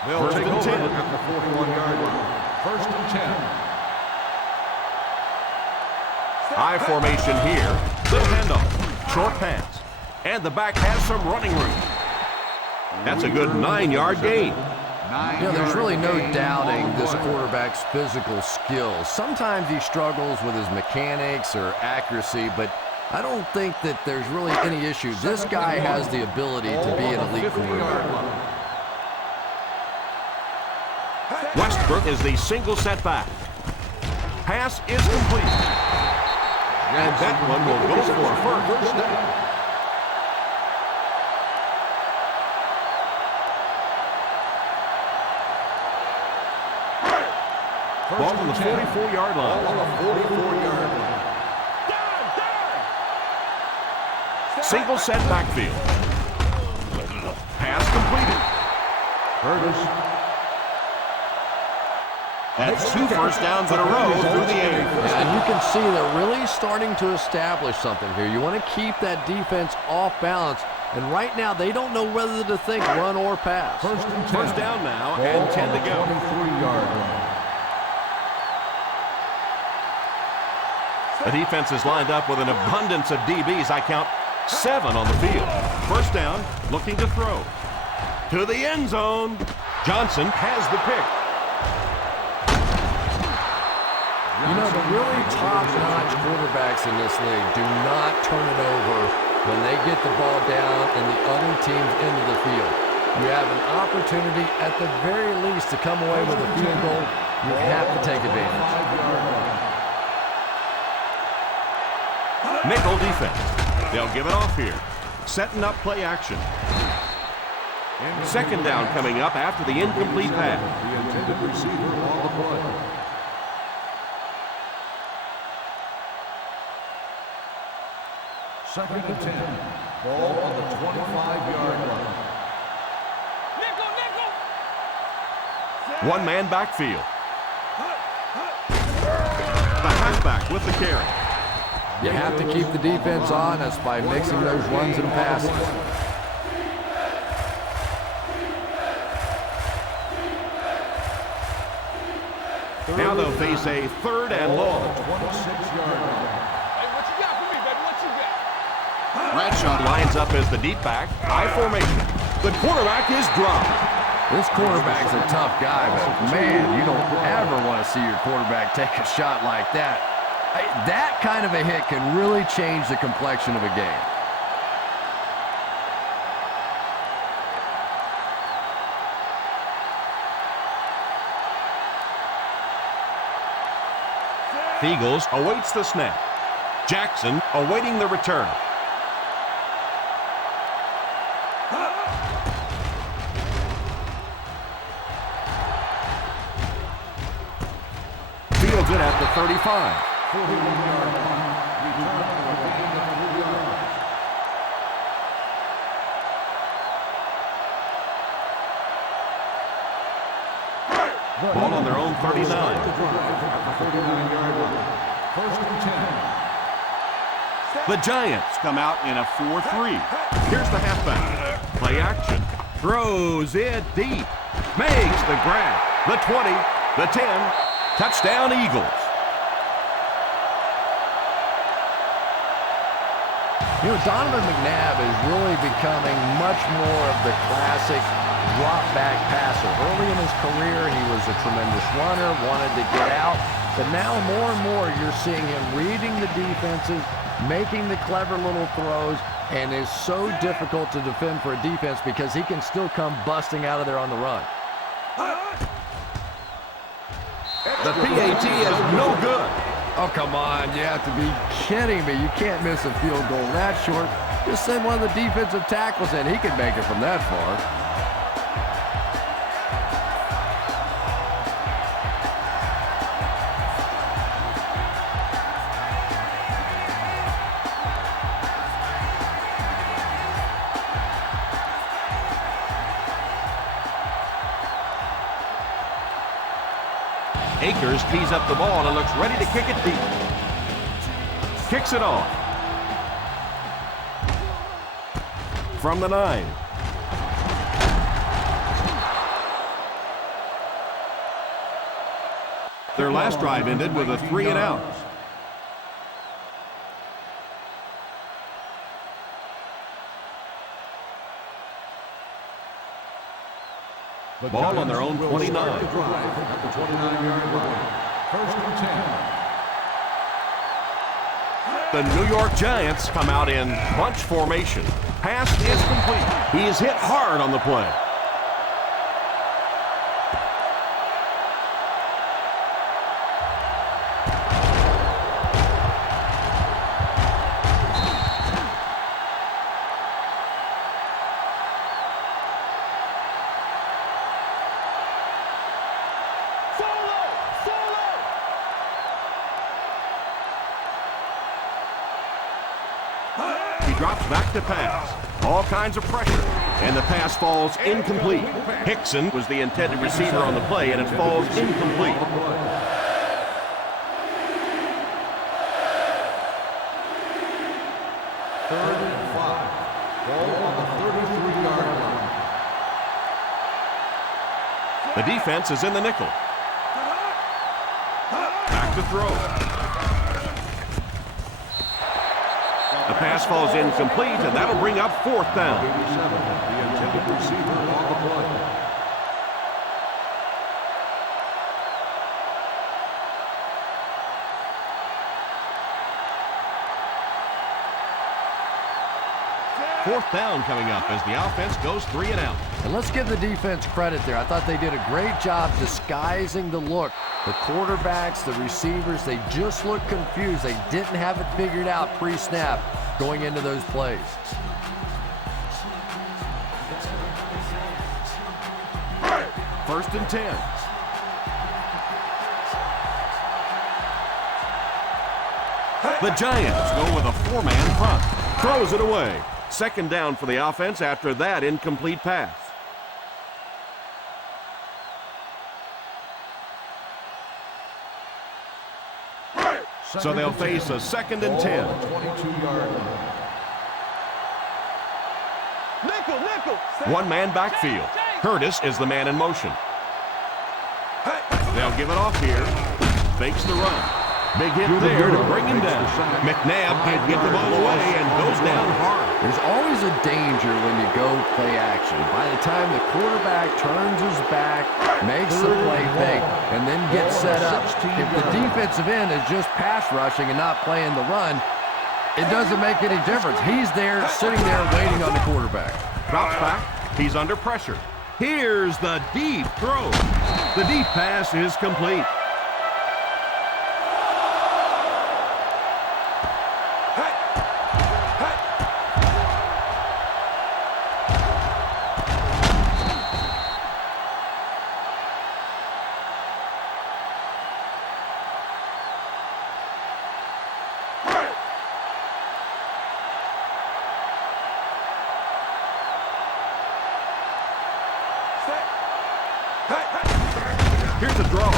They'll take a 10 at the 41-yard line. 1st and 10. I formation here. Little handoff. Short pass. And the back has some running room. That's a good 9-yard gain. Yeah, there's really no doubting this quarterback's physical skills. Sometimes he struggles with his mechanics or accuracy, but I don't think that there's really any issue. This guy has the ability to be an elite quarterback. Westbrook is the single setback. Pass is complete. And that one will go for a first down. Ball on the 44-yard line. Ball on the 44-yard line. Single set backfield. Pass completed. Curtis. That's 2 first downs in a row through the air. And you can see they're really starting to establish something here. You want to keep that defense off balance. And right now, they don't know whether to think run or pass. First down now and 10 to go. 23-yard line. The defense is lined up with an abundance of DBs. I count 7 on the field. First down, looking to throw. To the end zone. Johnson has the pick. You know, the really top-notch quarterbacks in this league do not turn it over when they get the ball down and the other team's into the field. You have an opportunity at the very least to come away with a field goal. You have to take advantage. Nickel defense. They'll give it off here. Setting up play action. Second down coming up after the incomplete pass. The intended receiver on the play. Second and 10. Ball on the 25-yard line. One-man backfield. The halfback with the carry. You have to keep the defense honest by mixing those runs and passes. Now they'll face a 3rd and long. 26-yard line. Bradshaw Lines up as the deep back. I formation. The quarterback is dropped. This quarterback's a tough guy, but man, you don't ever want to see your quarterback take a shot like that. That kind of a hit can really change the complexion of a game. The Eagles awaits the snap. Jackson awaiting the return. Fields it at the 35. 41-yard line. Return for a gain of 3 yards. Ball on their own 39. The drive at the 39-yard line. First and 10. The Giants come out in a 4-3. Here's the halfback. Play action. Throws it deep. Makes the grab. The 20, the 10. Touchdown, Eagles. You know, Donovan McNabb is really becoming much more of the classic drop-back passer. Early in his career, he was a tremendous runner, wanted to get out. But now more and more, you're seeing him reading the defenses, making the clever little throws, and is so difficult to defend for a defense because he can still come busting out of there on the run. The PAT is no good. Oh, come on. You have to be kidding me. You can't miss a field goal that short. Just send one of the defensive tackles in. He can make it from that far. Akers tees up the ball and looks ready to kick it deep. Kicks it off. From the 9. Their last drive ended with a 3-and-out. Ball on their own 29. At the 29-yard line. First and 10. The New York Giants come out in bunch formation. Pass is complete. He is hit hard on the play. Drops back to pass. All kinds of pressure. And the pass falls incomplete. Hickson was the intended receiver on the play, and it falls incomplete. Third and 5. Ball on the 33-yard line. The defense is in the nickel. Back to throw. The pass falls incomplete, and that'll bring up 4th down. 87, the intended receiver on the play. Fourth down coming up as the offense goes 3-and-out. And let's give the defense credit there. I thought they did a great job disguising the look. The quarterbacks, the receivers, they just looked confused. They didn't have it figured out pre-snap going into those plays. First and 10. The Giants go with a 4-man front. Throws it away. Second down for the offense after that incomplete pass. So they'll face a 2nd and 10. 22-yard line. Nickel. One-man backfield. Curtis is the man in motion. They'll give it off here. Fakes the run. Big hit there to bring him down. McNabb can't get the ball away and goes down hard. There's always a danger when you go play action. By the time the quarterback turns his back, makes the play fake, and then gets set up, if the defensive end is just pass rushing and not playing the run, it doesn't make any difference. He's there, sitting there, waiting on the quarterback. Drops back. He's under pressure. Here's the deep throw. The deep pass is complete. Here's a draw.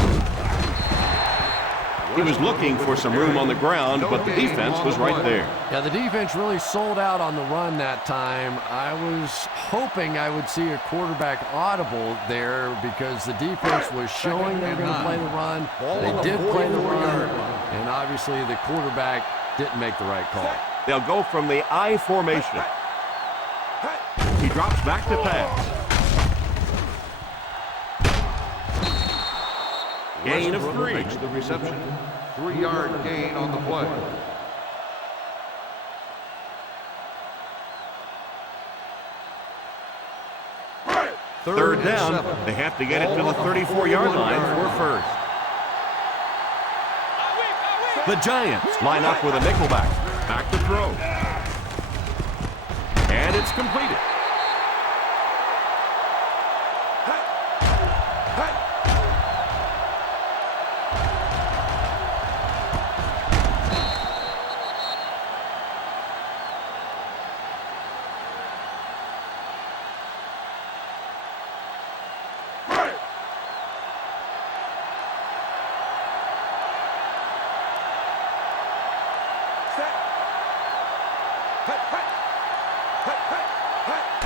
He was looking for some room on the ground, but the defense was right there. Yeah, the defense really sold out on the run that time. I was hoping I would see a quarterback audible there because the defense was showing they were going to play the run. They did play the run, and obviously the quarterback didn't make the right call. They'll go from the I formation. He drops back to pass. Gain of 3. Makes the reception. 3-yard gain on the play. Third down. They have to get it to the 34-yard line for first. The Giants line up with a nickelback. Back to throw. And it's completed.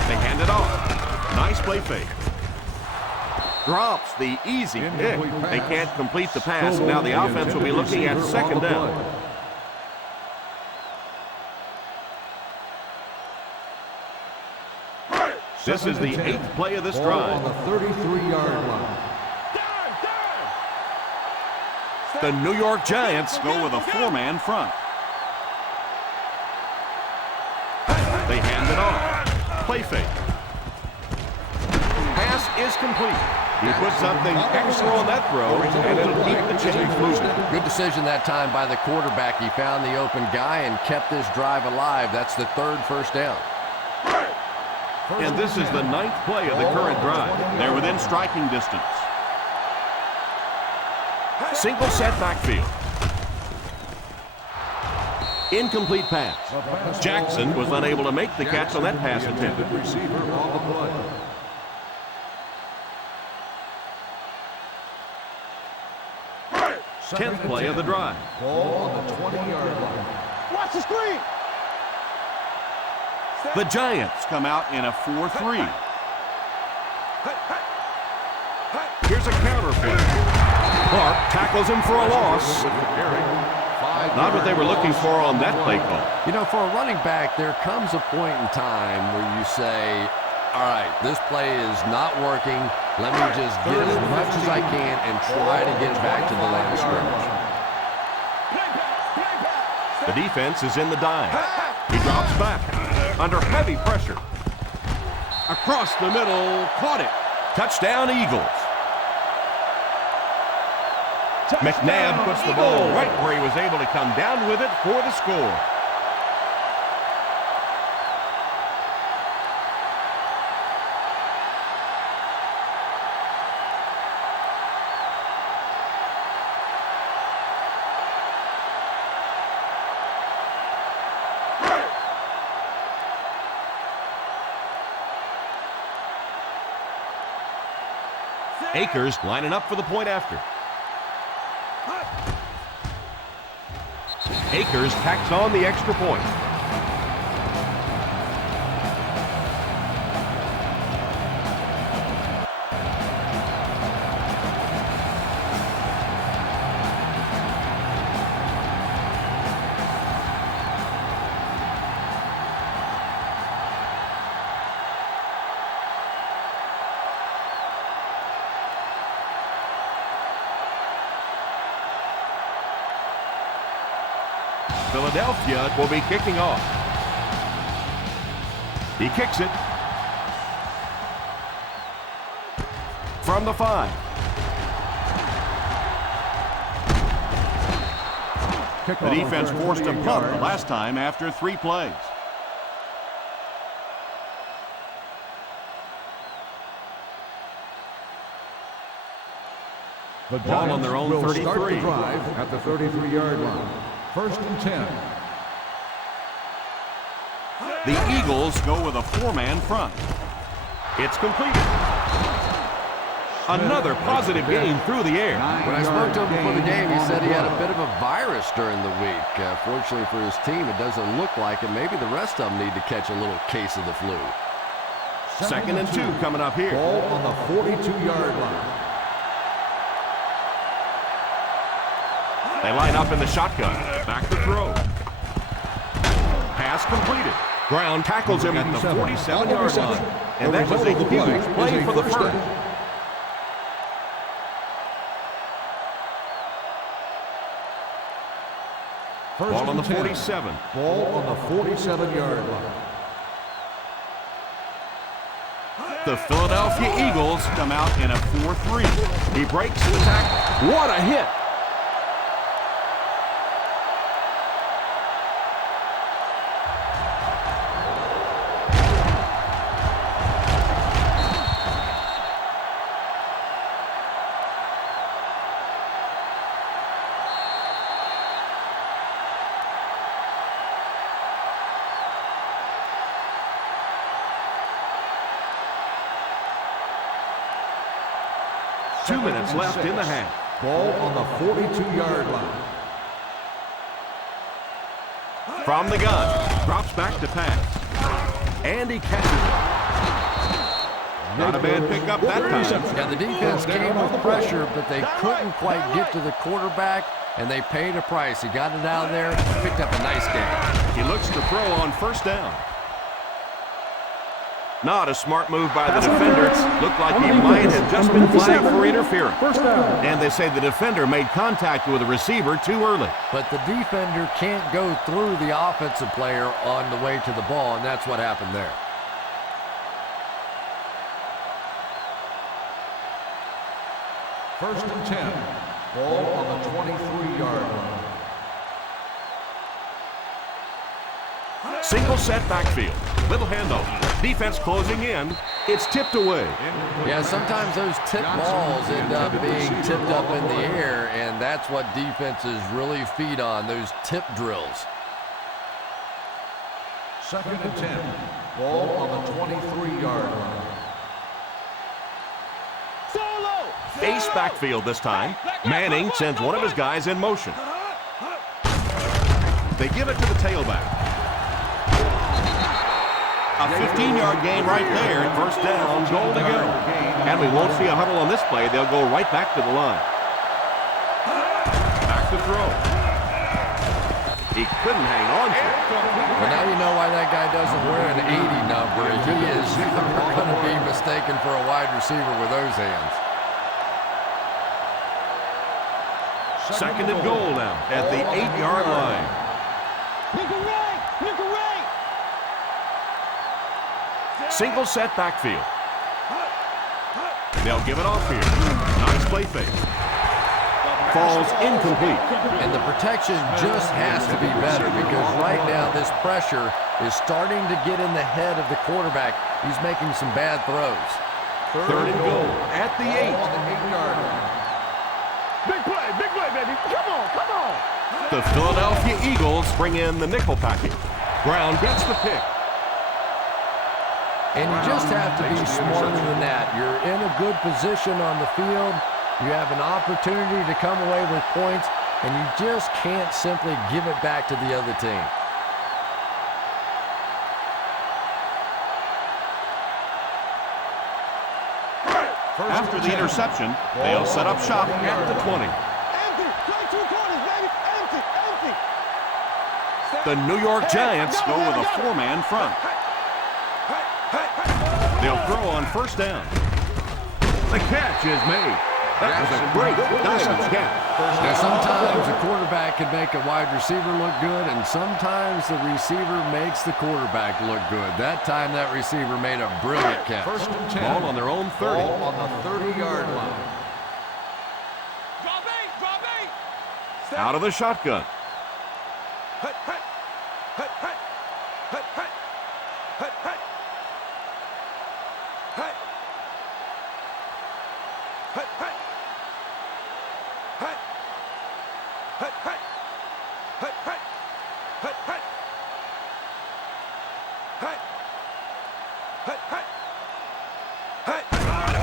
They hand it off. Nice play fake. Drops the easy pick. They can't complete the pass. Now the offense will be looking at second down. This is the 8th play of this drive. On the 33-yard line. The New York Giants go with a 4-man front. They hand it off. Play fake. Pass is complete. He put something extra on that throw, and it'll keep the chains moving. Good decision that time by the quarterback. He found the open guy and kept this drive alive. That's the 3rd first down. And this is the 9th play of the current drive. They're within striking distance. Single set backfield. Incomplete pass. Jackson was unable to make the catch on that pass attempt. Receiver on the play. Tenth play of the drive. Ball on the 20-yard line. Watch the screen. The Giants come out in a 4-3. Here's a counter play. Clark tackles him for a loss. Not what they were looking for on that play call. You know, for a running back, there comes a point in time where you say, all right, this play is not working. Let me just get as much as I can and try to get it back to the line of scrimmage. The defense is in the dive. He drops back under heavy pressure. Across the middle, caught it. Touchdown, Eagles. McNabb puts the ball right where he was able to come down with it for the score. Akers lining up for the point after. Akers tacks on the extra point. Philadelphia will be kicking off. He kicks it from the 5. The defense forced a punt the last time after 3 plays. The Ball on their own will 33. Start the drive at the 33-yard line. First and 10. The Eagles go with a 4-man front. It's completed. Another positive game through the air. When I spoke to him before the game, he said he had a bit of a virus during the week. Fortunately for his team, it doesn't look like it. Maybe the rest of them need to catch a little case of the flu. 2nd and 2 coming up here. Ball on the 42-yard line. They line up in the shotgun. Back to throw. Pass completed. Brown tackles him at the 47-yard line. And that was a huge play for the first. Ball on the 47. Ball on the 47-yard line. The Philadelphia Eagles come out in a 4-3. He breaks the tackle. What a hit! Two minutes left in the half. Ball on the 42-yard line. From the gun. Drops back to pass. And he catches it. Not a bad pickup that time. Yeah, the defense came with pressure, but they couldn't quite get to the quarterback, and they paid a price. He got it out of there, picked up a nice game. He looks to throw on first down. Not a smart move by the defender. Looked like he might have just been flagged for interference. First down. And they say the defender made contact with the receiver too early. But the defender can't go through the offensive player on the way to the ball, and that's what happened there. First and 10. Ball on the 23-yard line. Single set backfield. Little handoff. Defense closing in. It's tipped away. Yeah, sometimes those tip balls end up being tipped up in the air, and that's what defenses really feed on, those tip drills. 2nd and 10. Ball on the 23-yard line. Ace backfield this time. Manning sends one of his guys in motion. They give it to the tailback. A 15-yard gain right there. First down, goal to go. And we won't see a huddle on this play. They'll go right back to the line. Back to throw. He couldn't hang on to it. Well, now you know why that guy doesn't wear an 80 number. He is never going to be mistaken for a wide receiver with those hands. 2nd and goal now at the 8-yard line. Single set backfield. They'll give it off here. Nice play fake. Falls incomplete. And the protection just has to be better because right now this pressure is starting to get in the head of the quarterback. He's making some bad throws. 3rd and goal at the 8. Big play, baby. Come on, come on. The Philadelphia Eagles bring in the nickel package. Brown gets the pick. And you just have to be smarter than that. You're in a good position on the field. You have an opportunity to come away with points, and you just can't simply give it back to the other team. After the interception, they'll set up shop at the 20. Empty. Play two corners, baby. Empty. The New York Giants go with a 4-man front. They'll throw on first down. The catch is made. That was a great distance catch. Now, sometimes a quarterback can make a wide receiver look good, and sometimes the receiver makes the quarterback look good. That time, that receiver made a brilliant catch. First and 10. Ball on their own 30. Ball on the 30-yard line. Out of the shotgun.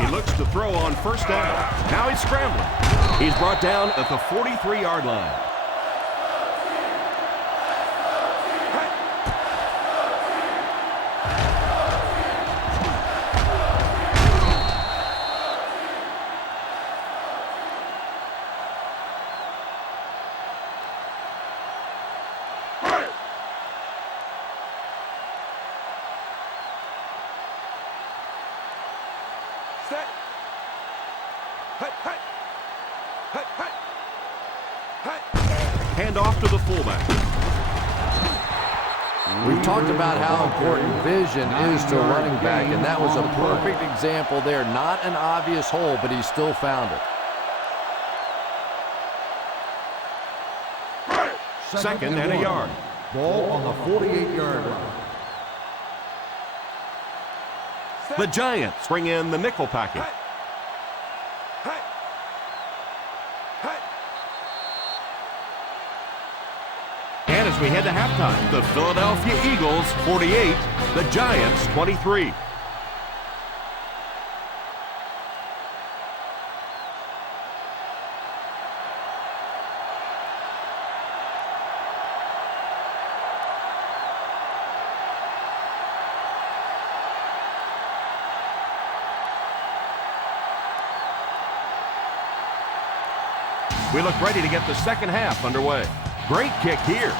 He looks to throw on first down. Now he's scrambling. He's brought down at the 43-yard line. Hand off to the fullback. We've talked about how important vision is to a running back, and that was a perfect example there. Not an obvious hole, but he still found it. Second and a yard. Ball on the 48-yard line. The Giants bring in the nickel package. And as we head to halftime, the Philadelphia Eagles 48, the Giants 23. We look ready to get the second half underway. Great kick here.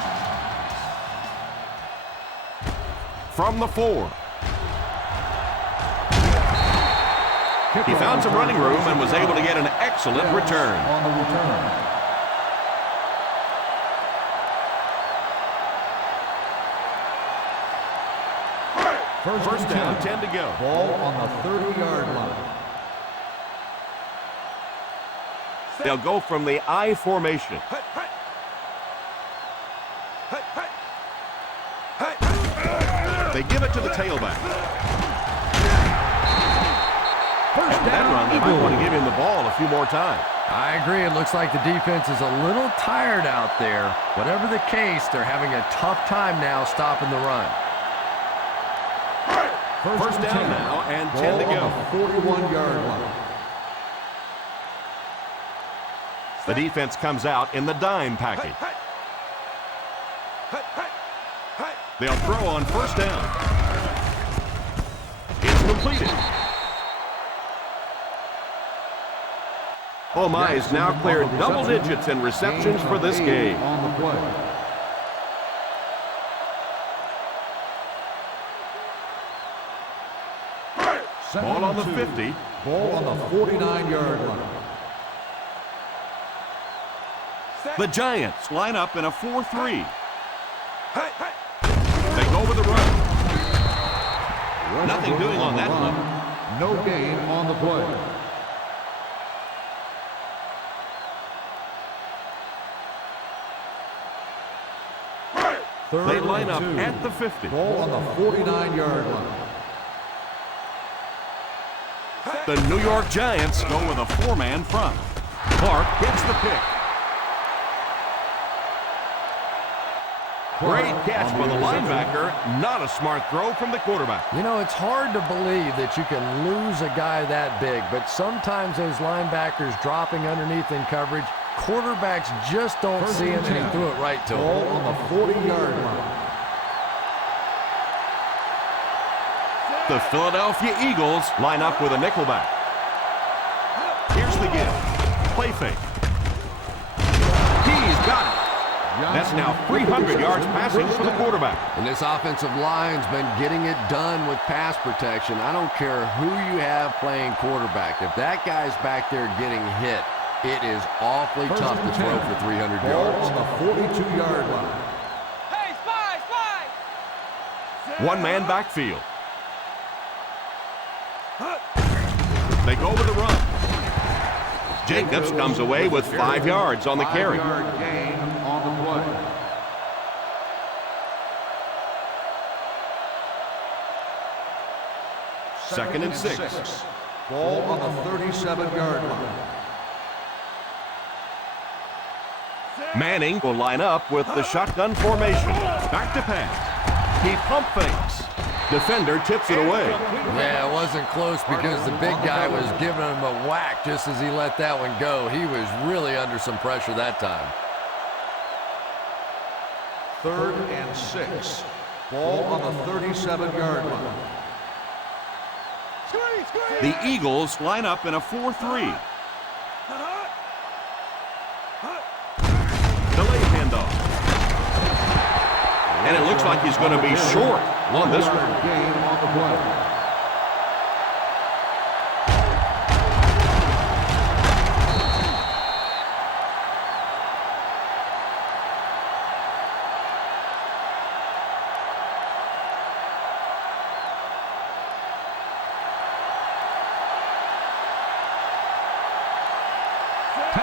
From the 4. He found some running room and was able to get an excellent return. On the return. First down, 10 to go. Ball on the 30-yard line. They'll go from the I formation. They give it to the tailback. After that run, they might want to give him the ball a few more times. I agree. It looks like the defense is a little tired out there. Whatever the case, they're having a tough time now stopping the run. First down now and 10 to go. On the 41-yard line. The defense comes out in the dime package. They'll throw on first down. It's completed. Oh my has now cleared double digits in receptions for this game. On the play. Ball on the 50. Ball on the 49-yard line. The Giants line up in a 4-3. They go with the run. Nothing doing on that one. No gain on the play. They line up at the 50. Ball on the 49-yard line. The New York Giants go with a 4-man front. Clark gets the pick. Great catch by the linebacker. Not a smart throw from the quarterback. You know, it's hard to believe that you can lose a guy that big, but sometimes those linebackers dropping underneath in coverage, quarterbacks just don't see him, and he threw it right to him. Ball on the 40-yard line. The Philadelphia Eagles line up with a nickelback. Here's the give. Play fake. He's got it. That's now 300 yards passing for the quarterback. And this offensive line's been getting it done with pass protection. I don't care who you have playing quarterback. If that guy's back there getting hit, it is awfully tough to throw for 300 yards. On the 42-yard line. Hey, spy! One-man backfield. They go with the run. Jacobs comes away with 5 yards on the carry. 5-yard gain on the play. Second and 6. Ball on the 37-yard line. Manning will line up with the shotgun formation. Back to pass. He pump fakes. Defender tips it away. Yeah, it wasn't close because the big guy was giving him a whack just as he let that one go. He was really under some pressure that time. 3rd and 6. Ball on the 37-yard line. The Eagles line up in a 4-3. Delayed handoff. And it looks like he's going to be short on this one. Gain on the play.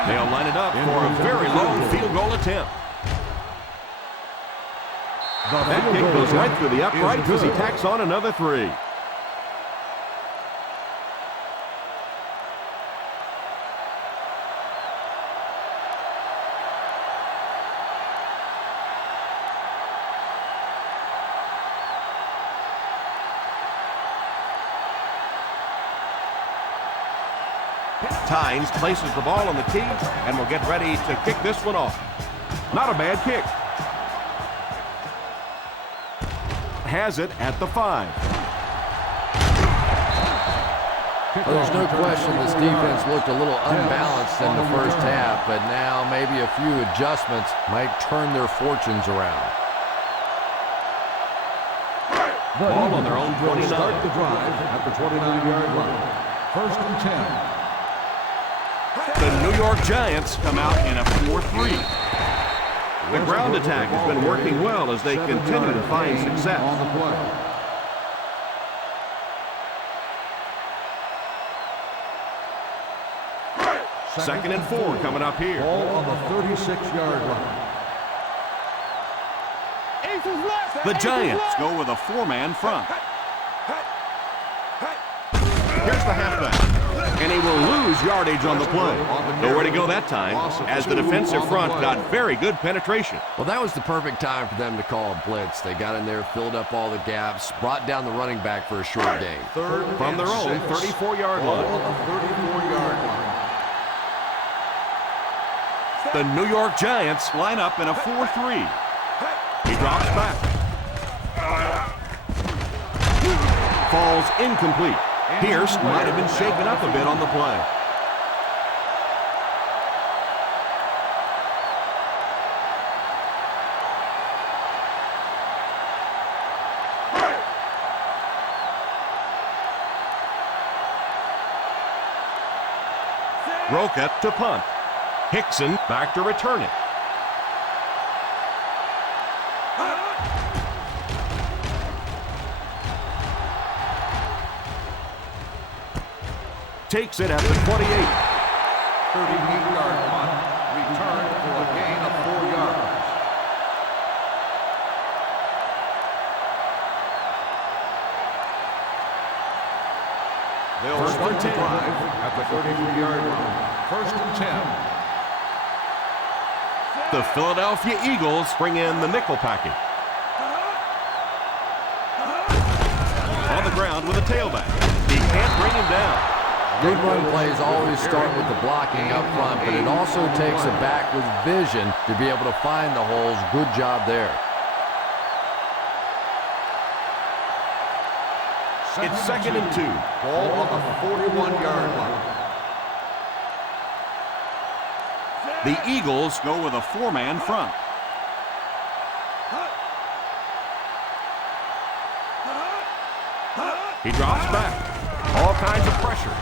They'll line it up for a very long field goal attempt. That kick goes right through the uprights as he tacks on another 3. Tynes places the ball on the tee and will get ready to kick this one off. Not a bad kick. Has it at the 5. Well, there's no question this defense looked a little unbalanced in the first half, but now maybe a few adjustments might turn their fortunes around. Ball on their own 29. Start the drive at the 29-yard line. 1st and 10. The New York Giants come out in a 4-3. The ground attack has been working well as they continue to find success. On the play. Second and 4 coming up here. Ball on the 36-yard line. The Giants go with a 4-man front. Here's the halfback. And he will lose yardage on the play. Nowhere to go that time, as the defensive front got very good penetration. Well, that was the perfect time for them to call a blitz. They got in there, filled up all the gaps, brought down the running back for a short gain. From their own 34-yard line. On the 34-yard line. The New York Giants line up in a 4-3. He drops back. Falls incomplete. Pierce might have been shaken up a bit on the play. Roca to punt. Hickson back to return it. Takes it at the 28. 38-yard punt. Return for a gain of 4 yards. They'll start the drive at the 33-yard line. 1st and 10. The Philadelphia Eagles bring in the nickel package. On the ground with a tailback. He can't bring him down. Good run plays always start with the blocking up front, but it also takes a back with vision to be able to find the holes. Good job there. It's 2nd and 2. Ball on the 41-yard line. The Eagles go with a 4-man front. He drops back. All kinds of pressure.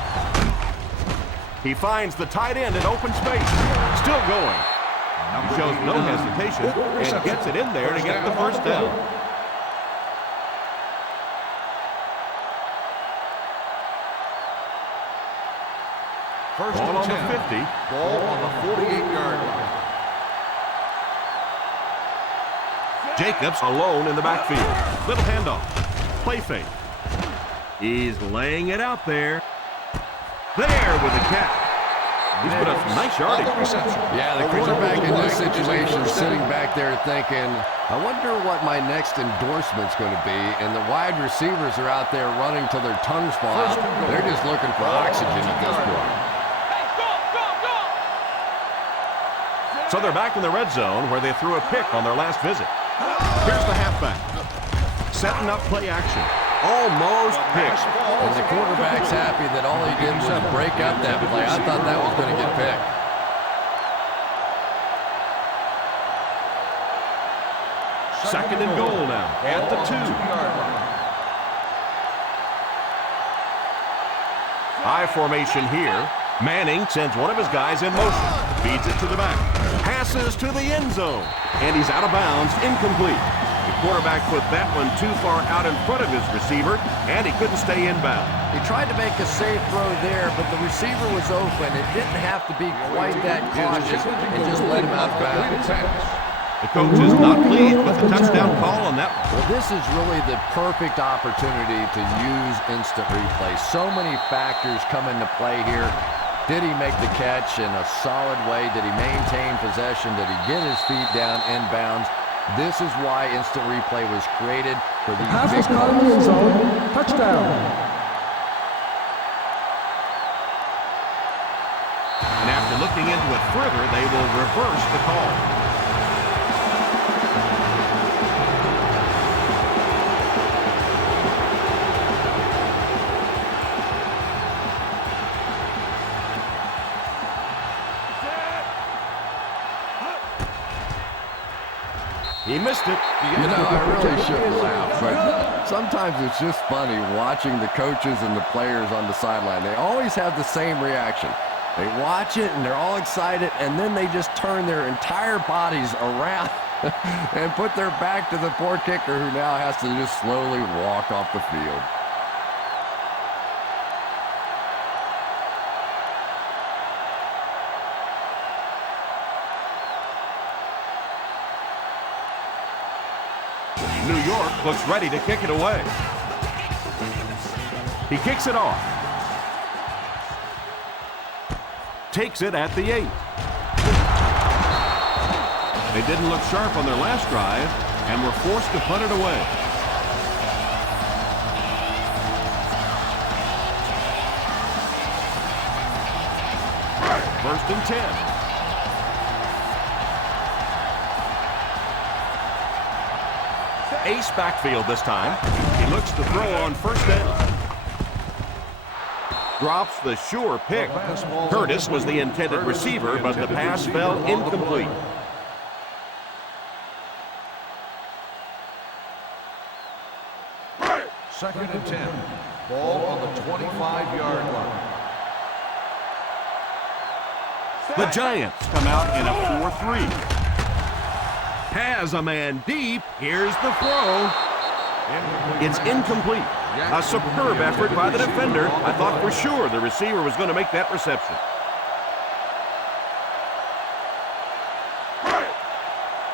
He finds the tight end in open space. Still going. He shows no hesitation and gets it in there to get the first down. Ball on the 50. Ball on the 48-yard line. Jacobs alone in the backfield. Little handoff. Play fake. He's laying it out there. There with the catch. He's put up some nice yardage. Yeah, the quarterback in this situation is sitting back there thinking, I wonder what my next endorsement's going to be. And the wide receivers are out there running till their tongues fall out. They're just looking for oxygen at this point. So they're back in the red zone where they threw a pick on their last visit. Here's the halfback. Setting up play action. Almost picked. And the quarterback's happy that all he did was break up that play. I thought that was going to get picked. Second and goal now at the 2. High formation here. Manning sends one of his guys in motion. Feeds it to the back. Passes to the end zone. And he's out of bounds, incomplete. The quarterback put that one too far out in front of his receiver, and he couldn't stay inbound. He tried to make a safe throw there, but the receiver was open. It didn't have to be quite that cautious and just let him out of bounds. The coach is not pleased with the touchdown call on that one. Well, this is really the perfect opportunity to use instant replay. So many factors come into play here. Did he make the catch in a solid way? Did he maintain possession? Did he get his feet down inbounds? This is why instant replay was created for these Pass big was caught in the end zone. Touchdown. And after looking into it further, they will reverse the call. He missed it. You know, I really shouldn't laugh, but sometimes it's just funny watching the coaches and the players on the sideline. They always have the same reaction. They watch it and they're all excited, and then they just turn their entire bodies around and put their back to the poor kicker who now has to just slowly walk off the field. New York looks ready to kick it away. He kicks it off. Takes it at the 8. They didn't look sharp on their last drive and were forced to punt it away. First and 10. Ace backfield this time. He looks to throw on first down. Drops the sure pick. Curtis was the intended receiver, but the pass fell incomplete. Second and 10. Ball on the 25-yard line. The Giants come out in a 4-3. Has a man deep. Here's the throw. It's incomplete. A superb effort by the defender. I thought for sure the receiver was going to make that reception.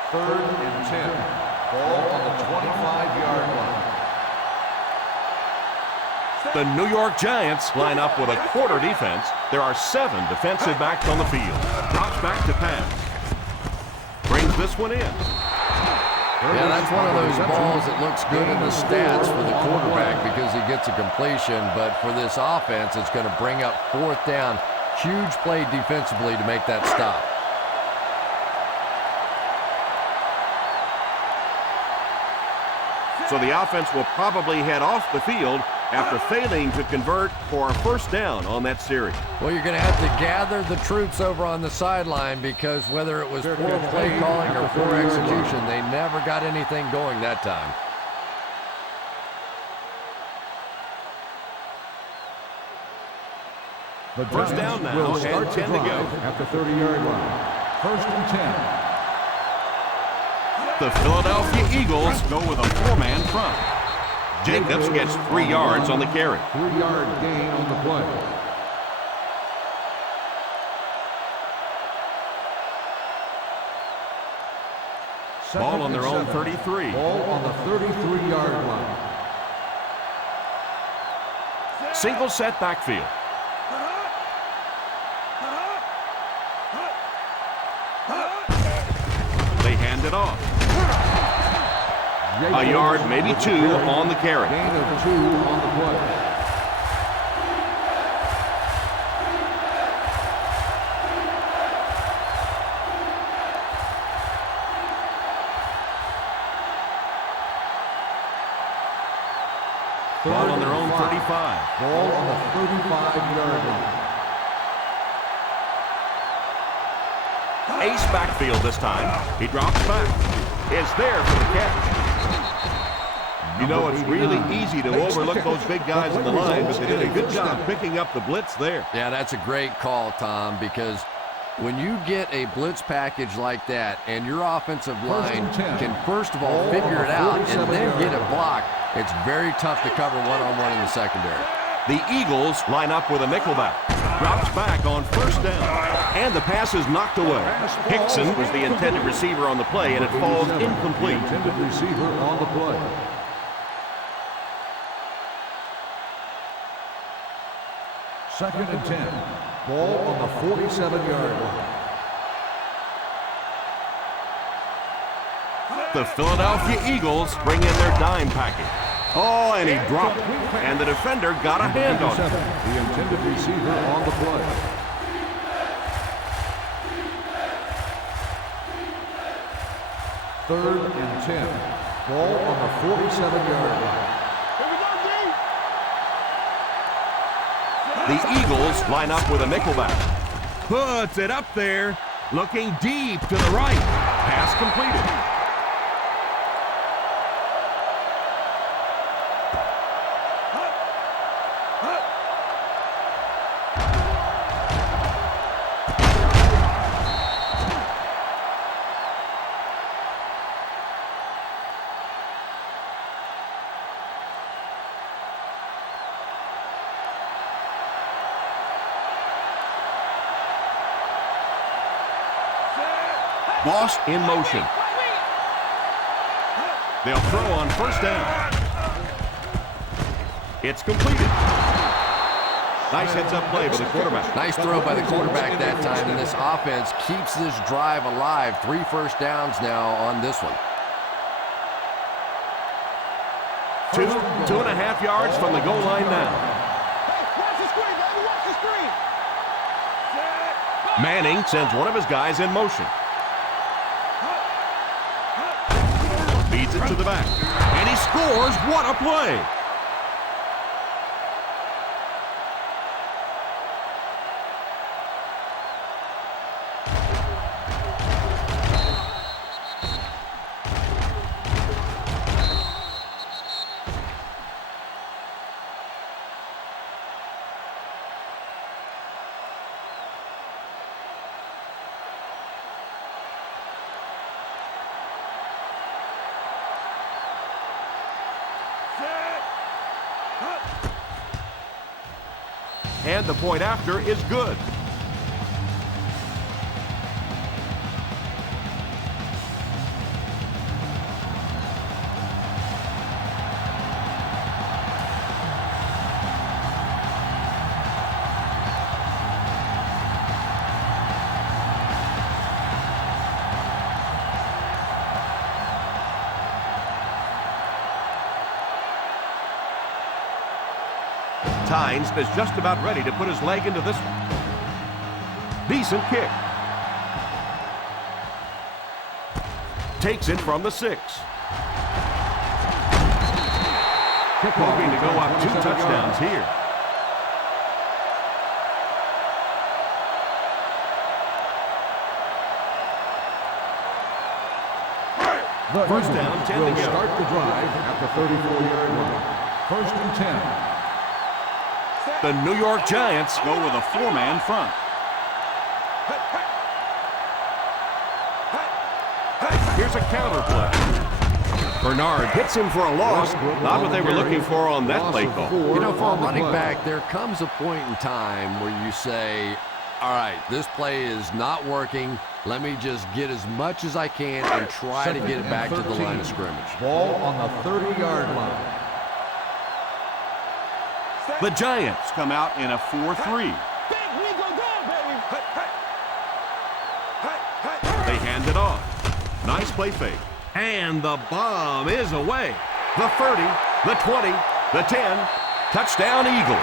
Third and 10. Ball on the 25-yard line. The New York Giants line up with a quarter defense. There are 7 defensive backs on the field. Drops back to pass. Brings this one in. Yeah, that's one of those balls that looks good in the stats for the quarterback because he gets a completion, but for this offense, it's going to bring up fourth down. Huge play defensively to make that stop. So the offense will probably head off the field after failing to convert for a first down on that series. Well, you're going to have to gather the troops over on the sideline because whether it was poor play calling or poor execution, they never got anything going that time. The First down now, will and start 10 to go. At the 30-yard line. First and 10. The Philadelphia Eagles go with a 4-man front. Jacobs gets 3 yards on the carry. 3-yard gain on the play. Ball on their own 33. Ball on the 33-yard line. Single set backfield. it off. A yard, maybe 2 on the carry. Gain of 2 on the play. Ball on their own 35. Ball on the 35-yard line. Ace backfield this time. He drops back. Is there for the catch. You know, it's really easy to overlook those big guys in the line, but they did a good job picking up the blitz there. Yeah, that's a great call, Tom, because when you get a blitz package like that and your offensive line can first of all figure it out and then get it blocked, it's very tough to cover one-on-one in the secondary. The Eagles line up with a nickelback. Drops back on first down. And the pass is knocked away. Hickson was the intended receiver on the play, and it falls incomplete. Intended receiver on the play. Second and 10. Ball on the 47-yard line. The Philadelphia Eagles bring in their dime package. Oh, and he dropped it. And the defender got a hand on it. The intended receiver on the play. Third and 10. Ball on the 47-yard line. The Eagles line up with a nickelback. Puts it up there, looking deep to the right. Pass completed. Boss in motion. They'll throw on first down. It's completed. Nice heads-up play by the quarterback. Nice throw by the quarterback that time, and this offense keeps this drive alive. 3 first downs now on this one. 2.5 yards from the goal line now. Watch the screen, baby, watch the screen. Manning sends one of his guys in motion. Feeds it to the back. And he scores. What a play. And the point after is good. Tynes is just about ready to put his leg into this one. Decent kick. Takes it from the 6. Hoping to go up 2 touchdowns here. First down, 10 will to go. start the drive at the 34-yard line. First and 10. The New York Giants go with a 4-man front. Here's a counter play. Bernard hits him for a loss. Not what they were looking for on that play call. You know, for a running back, there comes a point in time where you say, all right, this play is not working. Let me just get as much as I can and try to get it back to the line of scrimmage. Ball on the 30-yard line. The Giants come out in a 4-3. Big, we go down, baby. They hand it off. Nice play fake. And the bomb is away. The 30, the 20, the 10. Touchdown, Eagles.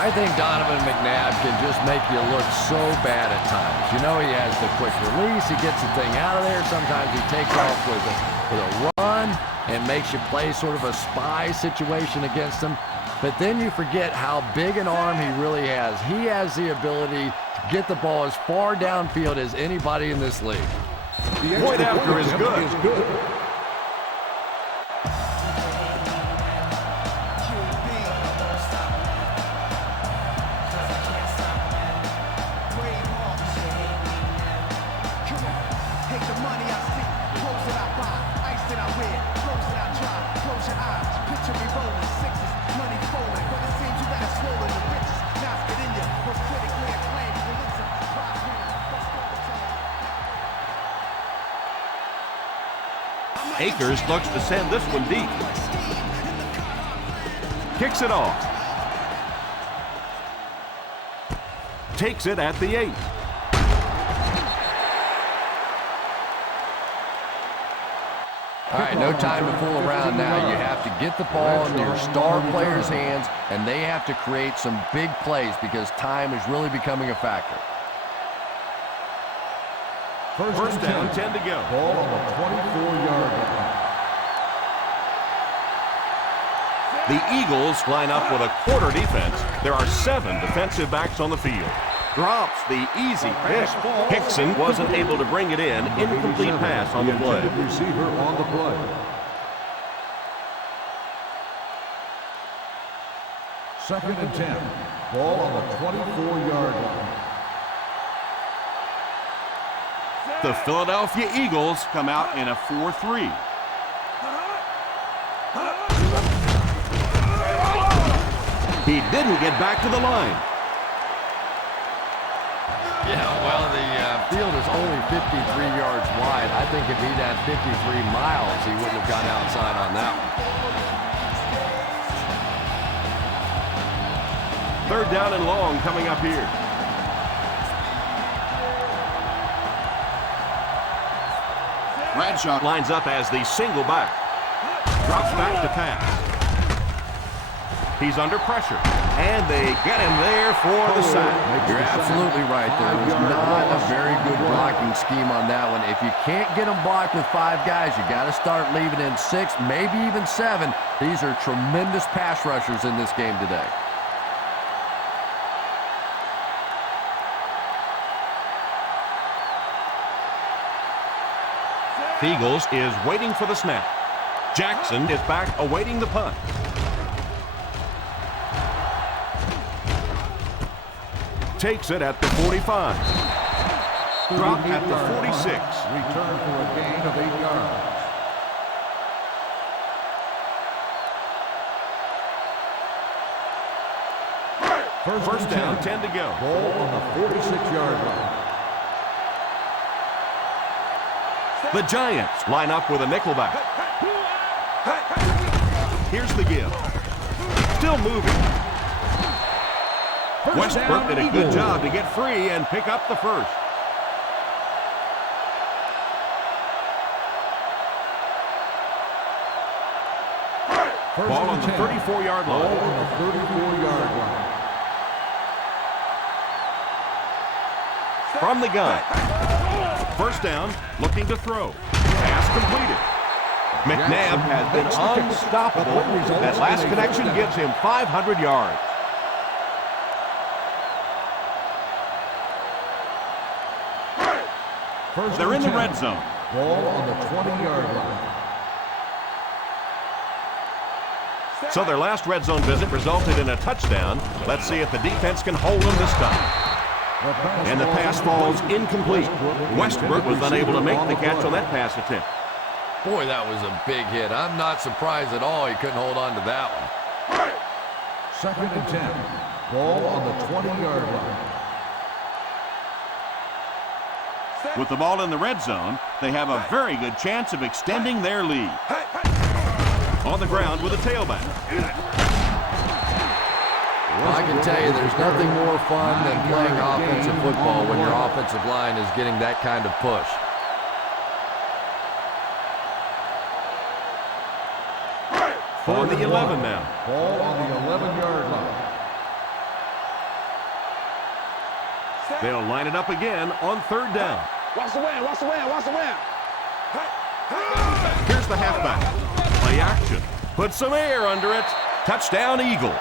I think Donovan McNabb can just make you look so bad at times. You know, he has the quick release. He gets the thing out of there. Sometimes he takes off with a run and makes you play sort of a spy situation against him. But then you forget how big an arm he really has. He has the ability to get the ball as far downfield as anybody in this league. The Point after is good. Akers looks to send this one deep. Kicks it off. Takes it at the 8. All right, no time to fool around now. You have to get the ball in your star players' hands, and they have to create some big plays because time is really becoming a factor. First down, 10 to go. Ball on the 24-yard line. The Eagles line up with a quarter defense. There are 7 defensive backs on the field. Drops the easy pick. Hickson wasn't able to bring it in. Incomplete pass on the play. intended receiver on the play. Second and 10. Ball on the 24-yard line. The Philadelphia Eagles come out in a 4-3. He didn't get back to the line. Yeah, well, the field is only 53 yards wide. I think if he'd had 53 miles, he wouldn't have gone outside on that one. Third down and long coming up here. Bradshaw lines up as the single back. Drops back to pass. He's under pressure. And they get him there for the sack. You're absolutely right. There was not a very good blocking scheme on that one. If you can't get them blocked with 5 guys, you got to start leaving in 6, maybe even 7. These are tremendous pass rushers in this game today. Eagles is waiting for the snap. Jackson is back awaiting the punt. Takes it at the 45. Drop at the 46. Return for a gain of 8 yards. First down, 10 to go. Ball on the 46-yard line. The Giants line up with a nickelback. Here's the give. Still moving. Westbrook did a good job to get free and pick up the first. Ball on the 34-yard line. Ball on the 34-yard line. From the gun. First down, looking to throw. Pass completed. McNabb has been unstoppable. That last connection gives him 500 yards. They're in the red zone. Ball on the 20-yard line. So their last red zone visit resulted in a touchdown. Let's see if the defense can hold them this time. And the pass falls incomplete. Westbrook was unable to make the catch on that pass attempt. Boy, that was a big hit. I'm not surprised at all he couldn't hold on to that one. Second and 10. Ball on the 20-yard line. With the ball in the red zone, they have a very good chance of extending their lead. On the ground with a tailback. I can tell you there's nothing more fun than playing offensive football when your offensive line is getting that kind of push. On the 11 now. Ball on the 11-yard line. They'll line it up again on 3rd down. Watch the wind, watch the wind, watch the wind. Here's the halfback. Play action. Put some air under it. Touchdown, Eagles.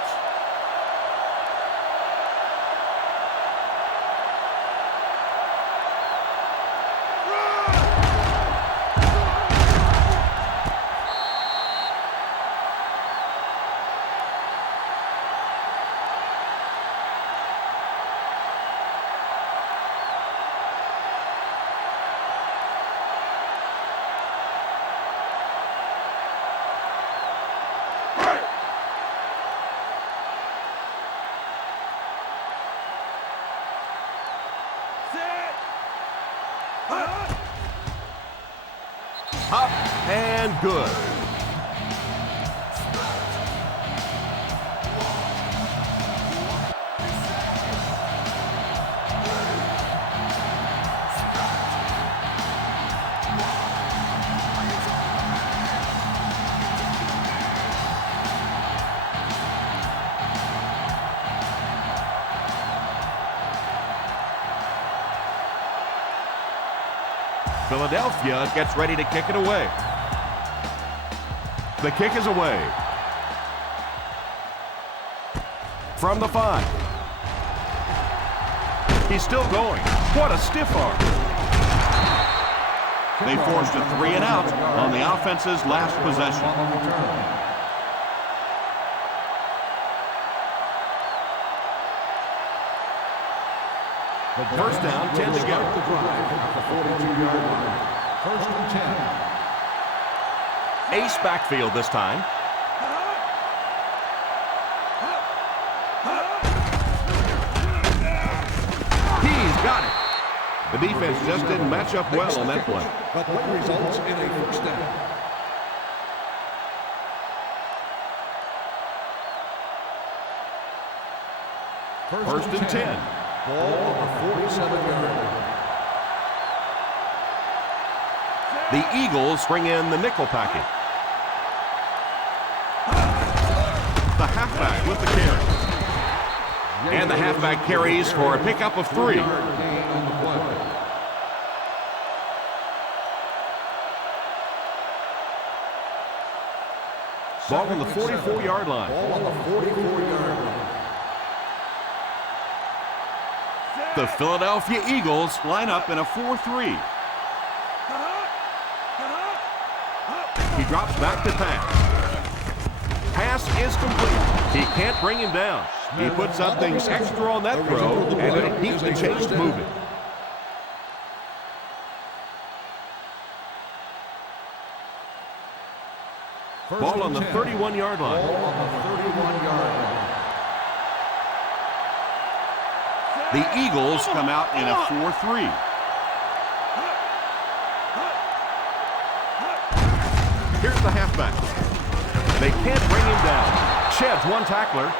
Up and good. Philadelphia gets ready to kick it away. The kick is away. From the 5. He's still going. What a stiff arm. They forced a 3 and out on the offense's last possession. First down, 10 to go. The drive at the 42-yard line. 1st and 10. Ace backfield this time. He's got it. The defense just didn't match up well on that play. But play results in a first down. First and 10. Ball on the 47-yard line. The Eagles bring in the nickel package. The halfback with the carry. And the halfback carries for a pickup of 3. Ball on the 44-yard line. Ball on the 44-yard line. The Philadelphia Eagles line up in a 4-3. He drops back to pass. Pass is complete. He can't bring him down. He puts up things extra on that throw, and it'll keep the chains moving. Ball on the 31-yard line. Ball on the 31-yard line. The Eagles come out in a 4-3. Here's the halfback. They can't bring him down. Sheds one tackler.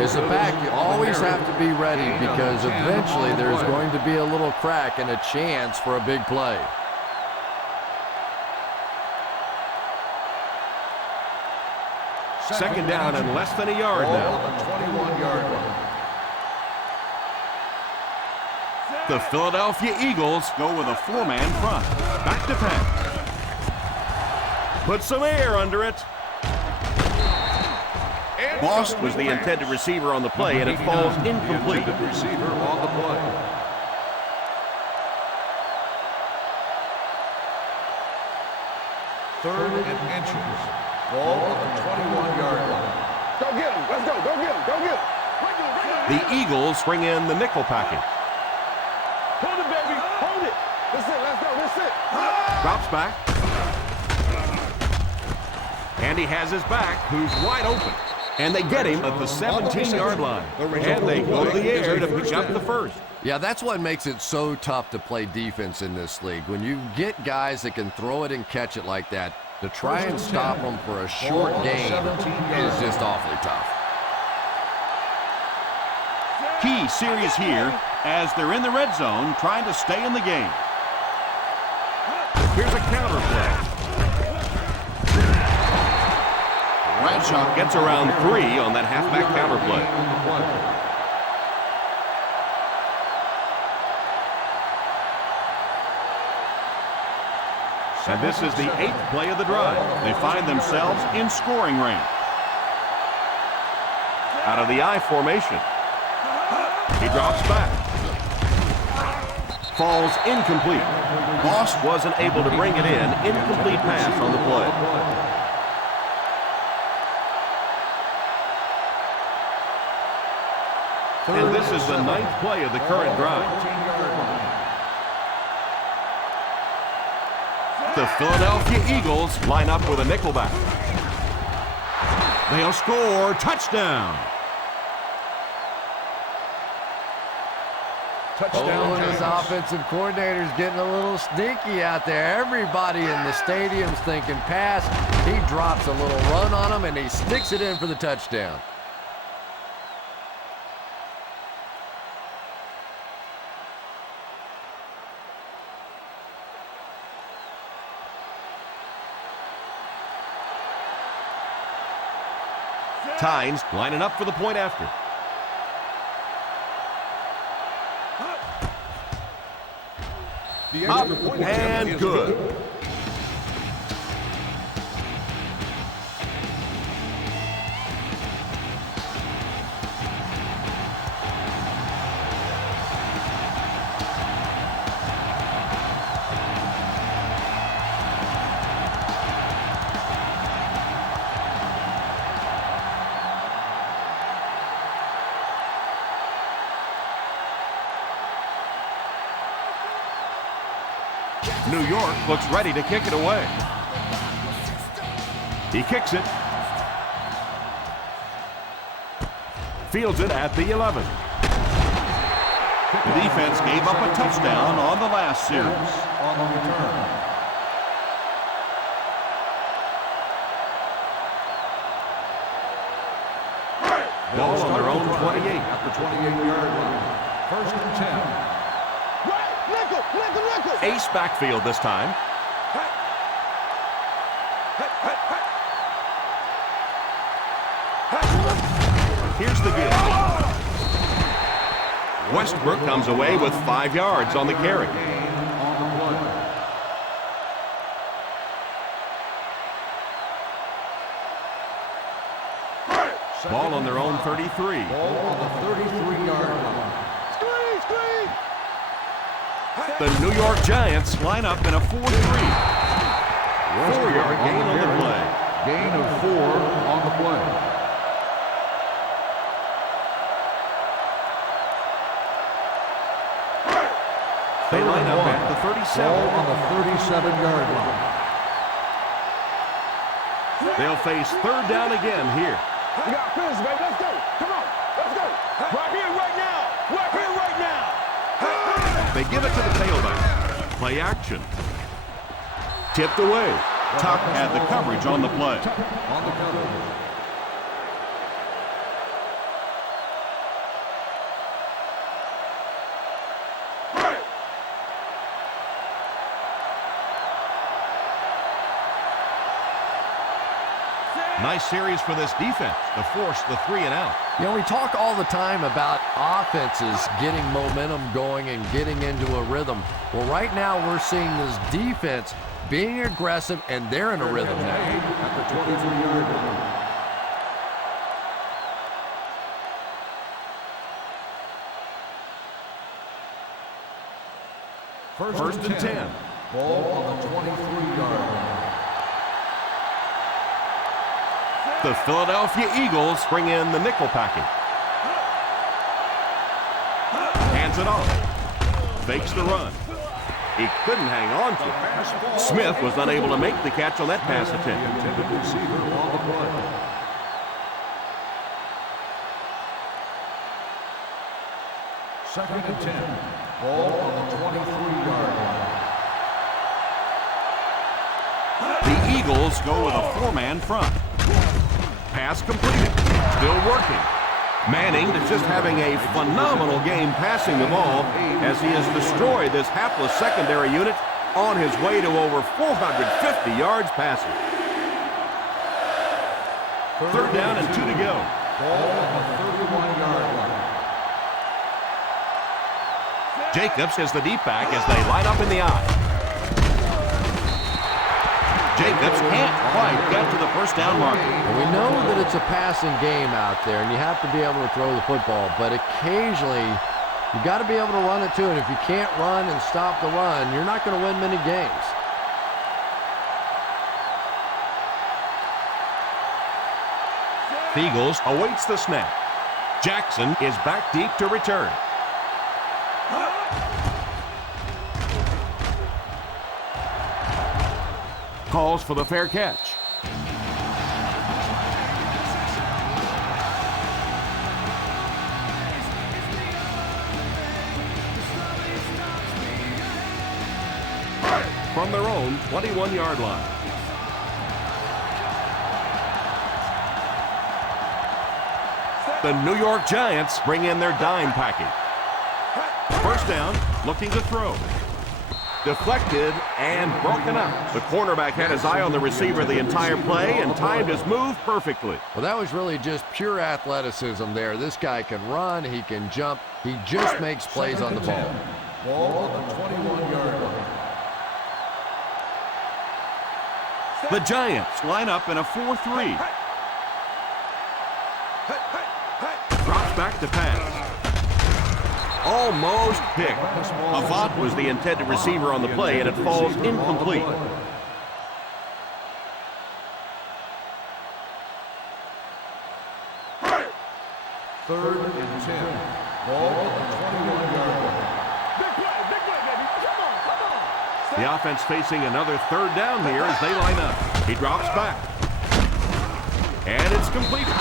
As a back, you always have to be ready because eventually there's going to be a little crack and a chance for a big play. Second down and less than a yard now. Ball on the 21-yard line. The Philadelphia Eagles go with a 4-man front. Back to pass. Put some air under it. Bost was the intended receiver on the play, and it falls incomplete. The intended receiver on the play. Third and inches. Ball on the 21-yard line. Go get him. Let's go. Go get him. Go get him. The Eagles bring in the nickel package. Hold it, baby. Hold it. That's it. Let's go. That's it. Drops back. And he has his back, who's wide open. And they get him at the 17-yard line. And they go to the air to pick up the first. Yeah, that's what makes it so tough to play defense in this league. When you get guys that can throw it and catch it like that, To try and stop them for a short gain is just awfully tough. Key series here as they're in the red zone trying to stay in the game. Here's a counter play. Bradshaw gets around 3 on that halfback counter play. And this is the 8th play of the drive. They find themselves in scoring range. Out of the I formation. He drops back. Falls incomplete. Boss wasn't able to bring it in. Incomplete pass on the play. And this is the 9th play of the current drive. The Philadelphia Eagles line up with a nickelback. They'll score. Touchdown. Oh, this offensive coordinator's getting a little sneaky out there. Everybody in the stadium's thinking pass. He drops a little run on him, and he sticks it in for the touchdown. Tynes lining up for the point after. Up and good. New York looks ready to kick it away. He kicks it. Fields it at the 11. The defense gave up a touchdown on the last series. Ball on their own 28 at the 28-yard line. First and 10. Ace backfield this time. Here's the give. Westbrook comes away with 5 yards on the carry. Ball on their own 33. Ball on the 33-yard line. The New York Giants line up in a 4-3. 4-yard gain on the play. Gain of 4 on the play. They line up at the 37. Ball on the 37-yard line. They'll face third down again here. We got to finish, baby. Let's go. Come on. Let's go. Right here, right now. Right here, right now. They give it to the tailback. Play action. Tipped away. Tuck had the coverage on the play. On the coverage. Nice series for this defense to force the 3 and out. You know, we talk all the time about offenses getting momentum going and getting into a rhythm. Well, right now we're seeing this defense being aggressive, and they're in a rhythm now. At the 23-yard line. First and 10. Ball on the 23-yard line. The Philadelphia Eagles bring in the nickel packing. Hands it off. Fakes the run. He couldn't hang on to it. Smith was unable to make the catch on that pass attempt. Intended receiver on the play. Second and 10. Ball on the 23-yard line. The Eagles go with a 4-man front. Pass completed. Still working. Manning is just having a phenomenal game passing the ball as he has destroyed this hapless secondary unit on his way to over 450 yards passing. Third down and 2 to go. Ball on the 31-yard line. Jacobs is the deep back as they line up in the eye. Jacobs can't quite get to the first down marker. We know that it's a passing game out there, and you have to be able to throw the football, but occasionally you got to be able to run it too, and if you can't run and stop the run, you're not going to win many games. Eagles awaits the snap. Jackson is back deep to return. Calls for the fair catch. From their own 21-yard line. The New York Giants bring in their dime package. First down, looking to throw. Deflected and broken up. The cornerback had his eye on the receiver the entire play and timed his move perfectly. Well, that was really just pure athleticism there. This guy can run, he can jump, he just makes plays on the ball. Ball on the 21-yard line. The Giants line up in a 4-3. Drops back to pass. Almost picked. Avant was the intended receiver on the play, and it falls incomplete. Third and 10. Ball on the 21-yard line. Big play, baby. Come on. The offense facing another third down here as they line up. He drops back. And it's completed.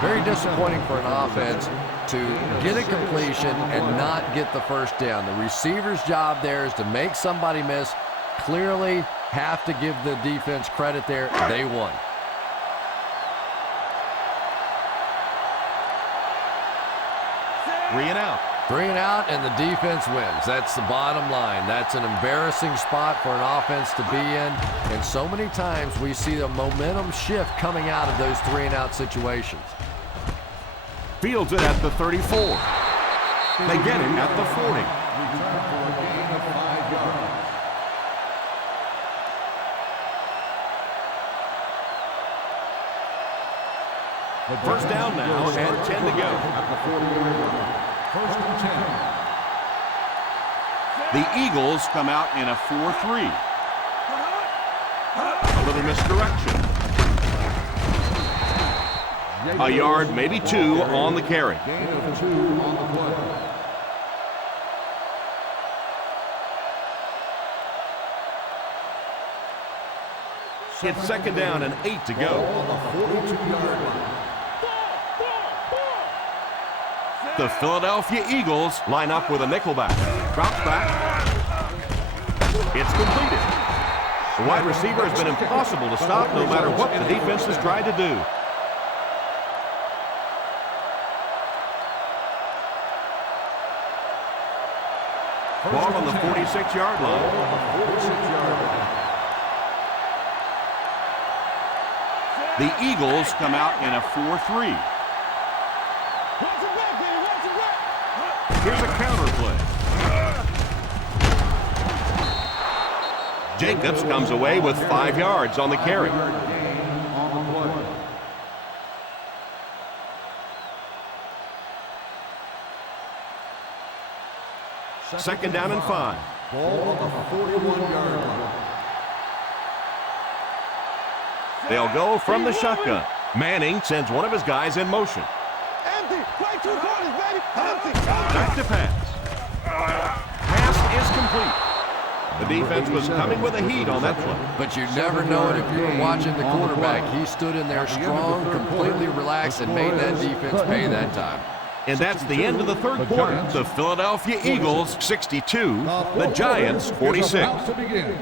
Very disappointing for an offense to get a completion and not get the first down. The receiver's job there is to make somebody miss. Clearly have to give the defense credit there. They won. Three and out. 3 and out, and the defense wins. That's the bottom line. That's an embarrassing spot for an offense to be in. And so many times we see the momentum shift coming out of those 3 and out situations. Fields it at the 34. They get him at the 40. Return for a gain of 5 yards. First down now and 10 to go. At the 40-yard line. First and 10. The Eagles come out in a 4-3. A little misdirection. A yard, maybe 2 on the carry. Gain of 2 on the play. It's second down and 8 to Ball go. on the 42-yard line. The Philadelphia Eagles line up with a nickelback. Drops back. It's completed. The wide receiver has been impossible to stop no matter what the defense has tried to do. Ball on the 46-yard line. 46-yard line. The Eagles come out in a 4-3. Here's a counter play. Jacobs comes away with 5 yards on the carry. Gain on the play. Second down and 5. Ball on the 41-yard line. They'll go from the shotgun. Manning sends one of his guys in motion. Empty. Play 2 quarters, baby. Empty. Back to pass. Pass is complete. The defense was coming with a heat on that play. But you never know it if you were watching the quarterback. He stood in there strong, completely relaxed, and made that defense pay that time. And that's the end of the third quarter. The Philadelphia Eagles 62, the Giants 46. About to begin.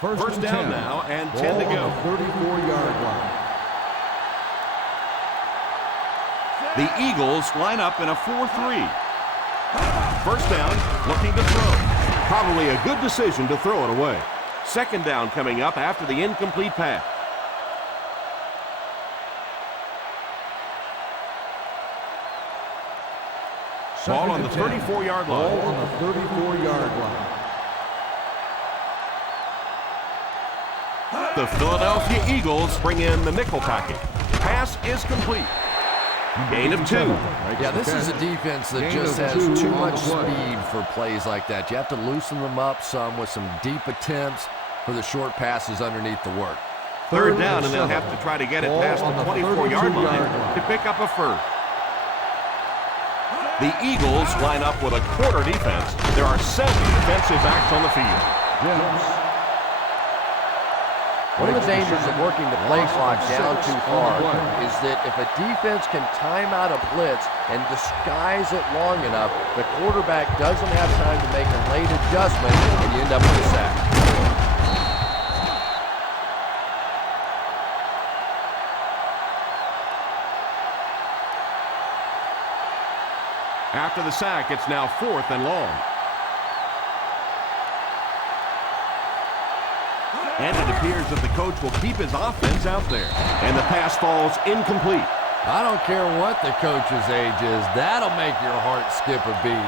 First down 10. now and Ball 10 to go. on the 34-yard line. The Eagles line up in a 4-3. First down, looking to throw. Probably a good decision to throw it away. Second down coming up after the incomplete pass. Ball on the 34-yard line. Ball on the 34-yard line. The Philadelphia Eagles bring in the nickel package. Pass is complete. Gain of 2. Yeah, this is a defense that just has too much speed for plays like that. You have to loosen them up some with some deep attempts for the short passes underneath the work. Third down, and they'll have to try to get it past the 24-yard line to pick up a first. The Eagles line up with a quarter defense. There are 7 defensive backs on the field. One of the dangers of working the play clock down too far is that if a defense can time out a blitz and disguise it long enough, the quarterback doesn't have time to make a late adjustment, and you end up with a sack. After the sack, it's now 4th and long. And it appears that the coach will keep his offense out there. And the pass falls incomplete. I don't care what the coach's age is. That'll make your heart skip a beat.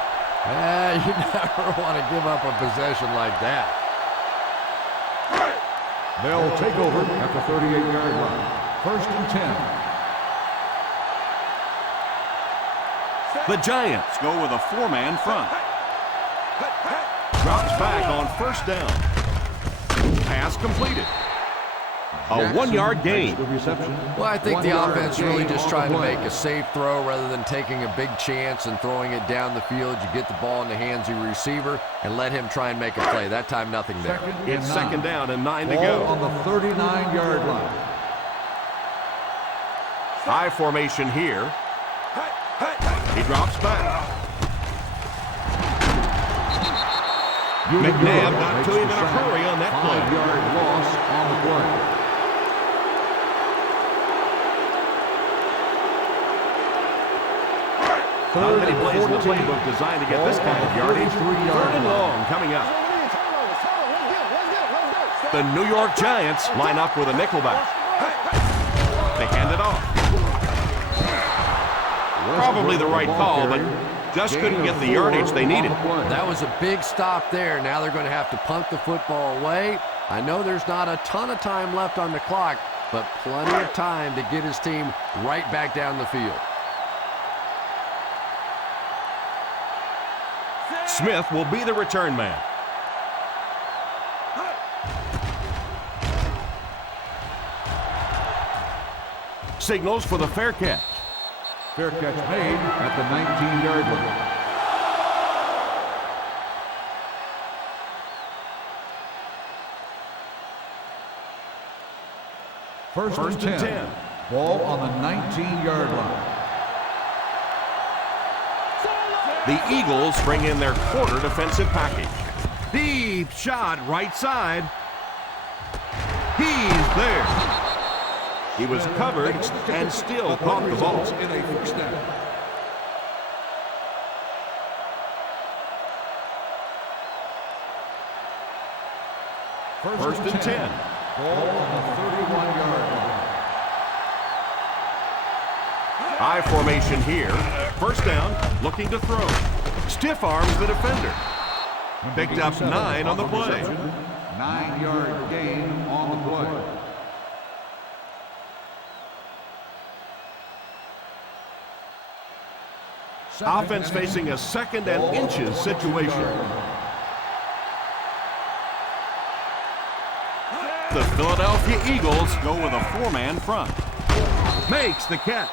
You never want to give up a possession like that. They'll take over at the 38-yard line. First and 10. The Giants go with a 4-man front. Drops back on first down. Pass completed. A 1-yard gain. Well, I think the offense really just trying to make a safe throw rather than taking a big chance and throwing it down the field. You get the ball in the hands of your receiver and let him try and make a play. That time, nothing there. It's second down and 9 to Ball go. on the 39-yard line. High formation here. He drops back. McNabb got to him in a hurry on that play. 5-yard loss on the play. Not many plays in the playbook designed to get this kind of yardage. 3rd and long coming up. The New York Giants line up with a nickelback. They hand it off. Probably the right call, but just couldn't get the yardage they needed. That was a big stop there. Now they're going to have to punt the football away. I know there's not a ton of time left on the clock, but plenty of time to get his team right back down the field. Smith will be the return man. Signals for the fair catch. Fair catch made at the 19-yard line. First and 10. Ball on the 19-yard line. The Eagles bring in their quarter defensive package. Deep shot right side. He's there. He was covered and still caught the ball. In a first down. First and 10. Ball on the 31-yard line. High formation here. First down, looking to throw. Stiff arms the defender. Picked up 9 on the play. 9-yard gain on the play. Offense facing a 2nd and inches situation. The Philadelphia Eagles go with a 4-man front. Makes the catch.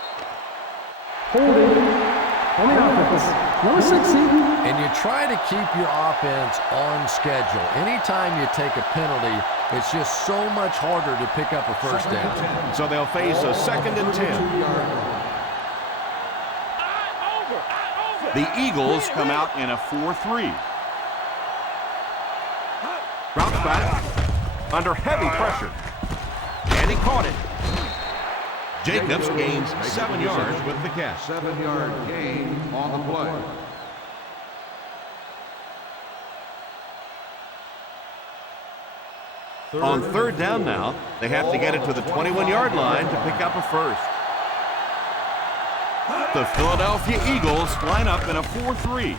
Holding on the offense. Number 60. And you try to keep your offense on schedule. Anytime you take a penalty, it's just so much harder to pick up a first down. So they'll face a 2nd and 10. The Eagles come out in a 4-3. Drops back. under heavy pressure. And he caught it. Jacobs gains 7 yards with the catch. 7-yard gain on the play. On third down now, they have to get it to the 21-yard line to pick up a first. The Philadelphia Eagles line up in a 4-3.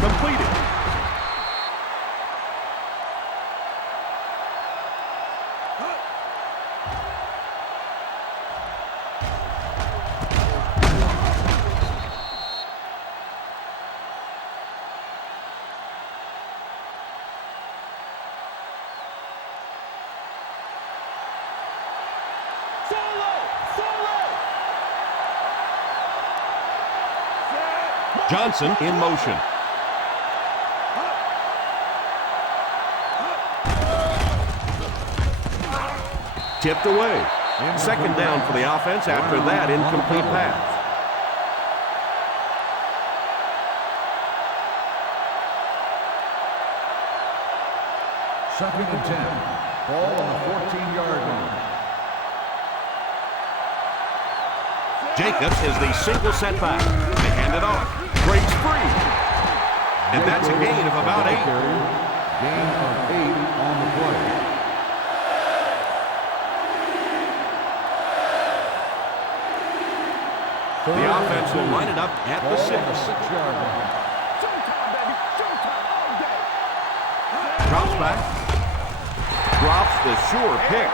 Completed. Johnson in motion. Tipped away. Second down for the offense after that incomplete pass. Second and 10. Ball on the 14-yard line. Jacobs is the single setback. They hand it off. Breaks free. And that's a gain of about 8. Gain of 8 on the play. The offense will line it up at the 6. 6-yard line. Drops back. Drops the sure pick.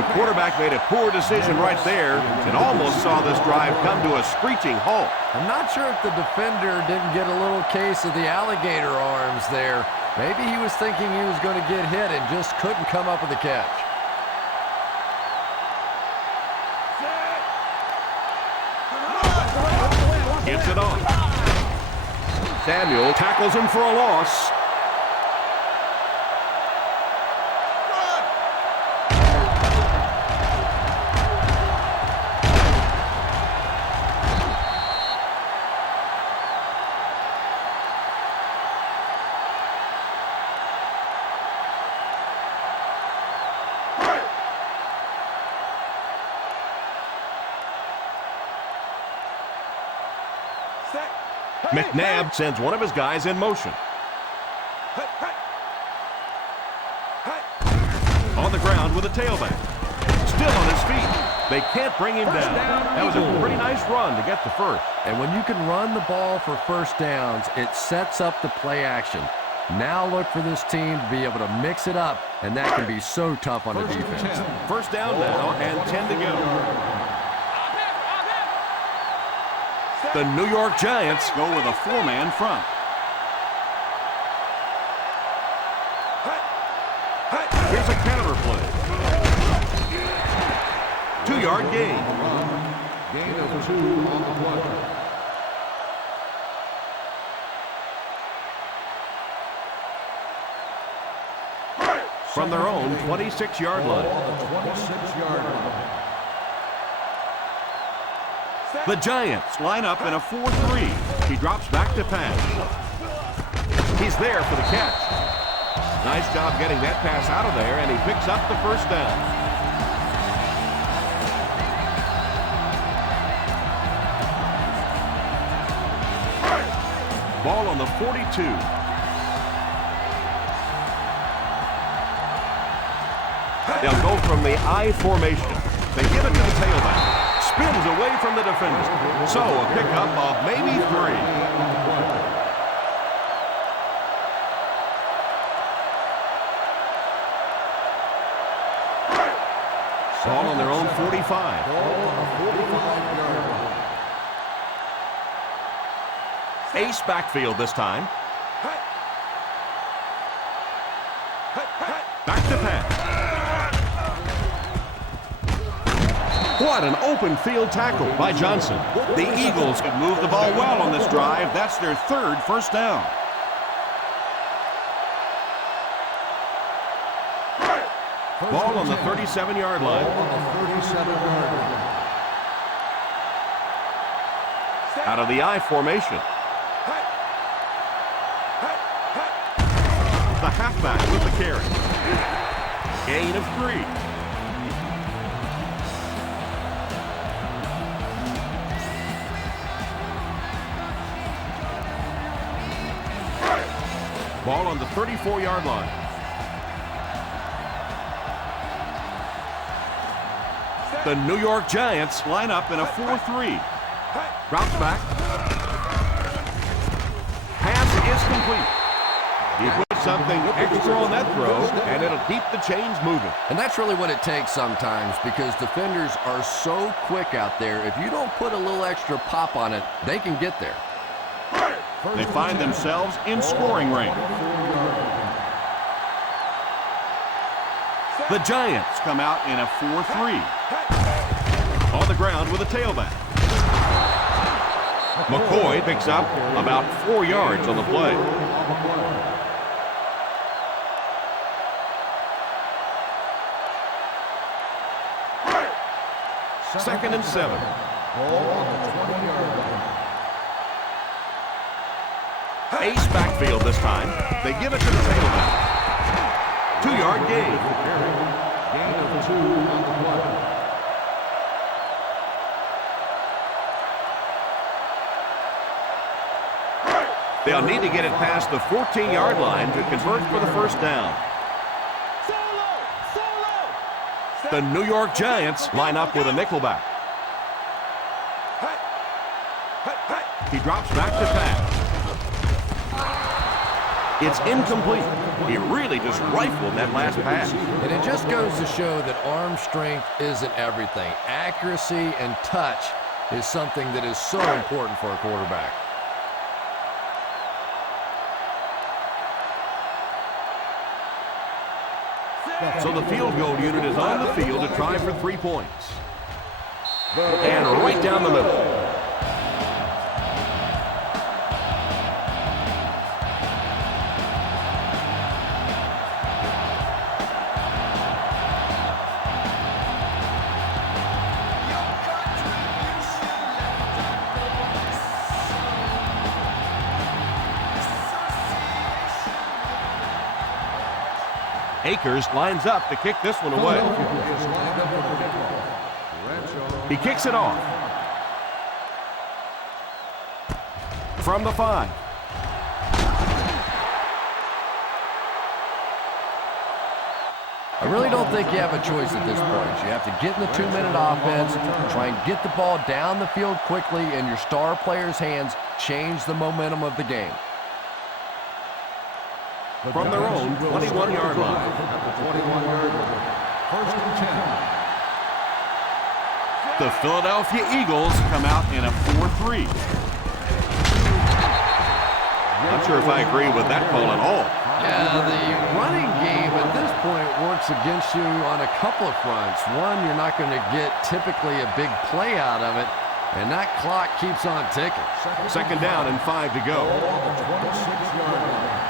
The quarterback made a poor decision right there and almost saw this drive come to a screeching halt. I'm not sure if the defender didn't get a little case of the alligator arms there. Maybe he was thinking he was going to get hit and just couldn't come up with a catch. Gets it on. Samuel tackles him for a loss. McNabb sends one of his guys in motion. On the ground with a tailback. Still on his feet. They can't bring him down. That was a pretty nice run to get the first. And when you can run the ball for first downs, it sets up the play action. Now look for this team to be able to mix it up, and that can be so tough on the defense. First down now and 10 to go. The New York Giants Go with a 4-man front. Here's a counter play. 2-yard gain. Gain of 2 on the play. From their own 26-yard line. 26-yard line. The Giants line up in a 4-3. He drops back to pass. He's there for the catch. Nice job getting that pass out of there, and he picks up the first down. Ball on the 42. They'll go from the I formation. They give it to the tailback. Spins away from the defender. So a pickup of maybe 3. Ball on their own 45. Ace backfield this time. Back to pass. What an open field tackle by Johnson. The Eagles have moved the ball well on this drive. That's their 3rd first down. Ball on the 37-yard line. Out of the I formation. The halfback with the carry. Gain of 3. Ball on the 34-yard line. The New York Giants line up in a 4-3. Drops back. Pass is complete. He put something extra on that throw, and it'll keep the chains moving. And that's really what it takes sometimes, because defenders are so quick out there. If you don't put a little extra pop on it, they can get there. They find themselves in scoring range. The Giants come out in a 4-3. On the ground with a tailback. McCoy picks up about 4 yards on the play. Second and 7. Ace backfield this time. They give it to the tailback. 2-yard gain. Gain of 2 on the play. They'll need to get it past the 14-yard line to convert for the first down. The New York Giants line up with a nickelback. He drops back to pass. It's incomplete. He really just rifled that last pass. And it just goes to show that arm strength isn't everything. Accuracy and touch is something that is so important for a quarterback. So the field goal unit is on the field to try for 3 points. And right down the middle. Akers lines up to kick this one away. He kicks it off. From the 5. I really don't think you have a choice at this point. You have to get in the 2-minute offense, try and get the ball down the field quickly in your star players' hands, change the momentum of the game. From their own 21-yard line. At the 21-yard line. First and 10. The Philadelphia Eagles come out in a 4-3. Not sure if I agree with that call at all. Yeah, the running game at this point works against you on a couple of fronts. One, you're not going to get typically a big play out of it, and that clock keeps on ticking. Second down and 5 to go. On the 26-yard line.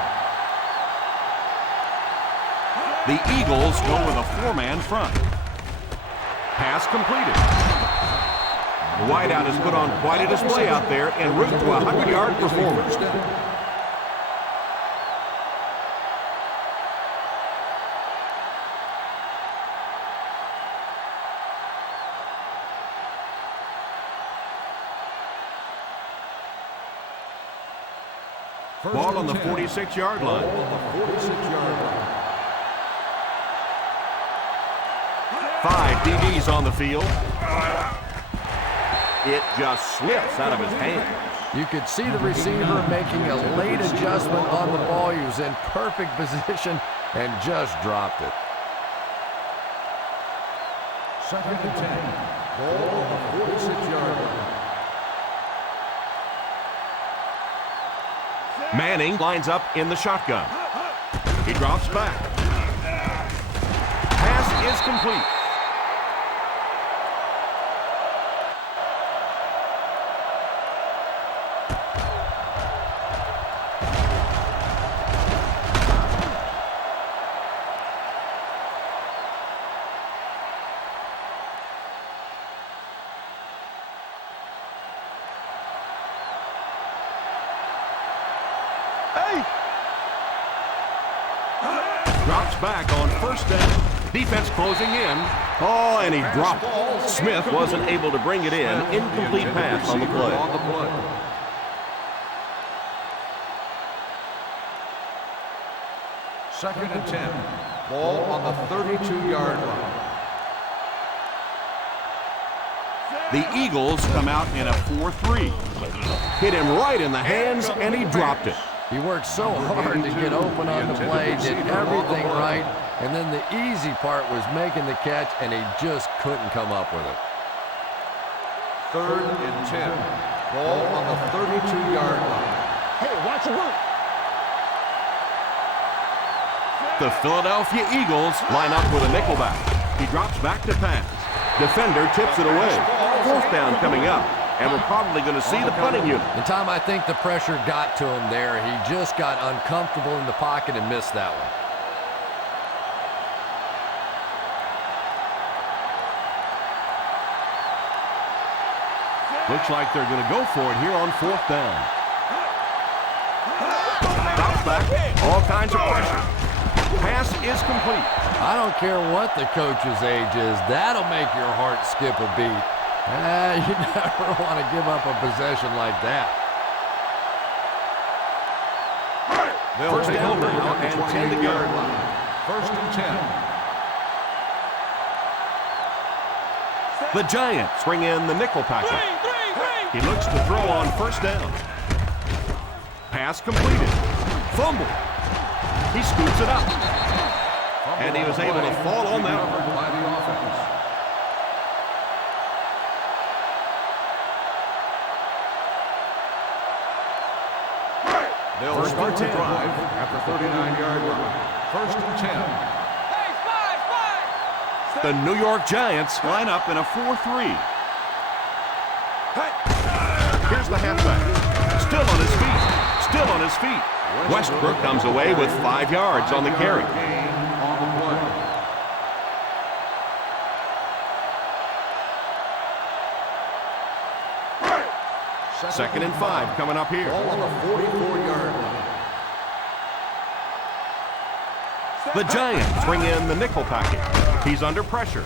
The Eagles go with a 4-man front. Pass completed. The wideout has put on quite a display out there en route to a 100-yard performance. Ball on the 46-yard line. 46-yard line. 5 DBs on the field. It just slips out of his hands. You could see the receiver making a late adjustment on the ball. He was in perfect position and just dropped it. Second and 10. Ball on the 46-yard line. Manning lines up in the shotgun. He drops back. Pass is complete. Drops back on first down. Defense closing in. Oh, and he dropped it. Smith wasn't able to bring it in. Incomplete pass on the play. Second and 10. Ball on the 32-yard line. The Eagles come out in a 4-3. Hit him right in the hands, and he dropped it. He worked so hard to get open on the play, did everything right, and then the easy part was making the catch, and he just couldn't come up with it. Third and 10. Ball on the 32-yard line. Hey, watch your route. The Philadelphia Eagles line up with a nickelback. He drops back to pass. Defender tips it away. Fourth down coming up, and we're probably going to see the punting unit. And Tom, I think the pressure got to him there. He just got uncomfortable in the pocket and missed that one. Looks like they're going to go for it here on fourth down. Drops back. All kinds of pressure. Pass is complete. I don't care what the coach's age is. That'll make your heart skip a beat. You never want to give up a possession like that. They'll take over now at the and 10 to go. 28-yard line. First and 10. The Giants bring in the nickel package. He looks to throw on first down. Pass completed. Fumble. He scoops it up. And he was able to fall on that one. By the offense. They'll start the drive at the 39-yard line. First and 10. The New York Giants line up in a 4-3. Here's the halfback. Still on his feet. Still on his feet. Westbrook comes away with 5 yards on the carry. Gain on the play. Second and 5 coming up here. Ball on the 44-yard line. The Giants bring in the nickel package. He's under pressure.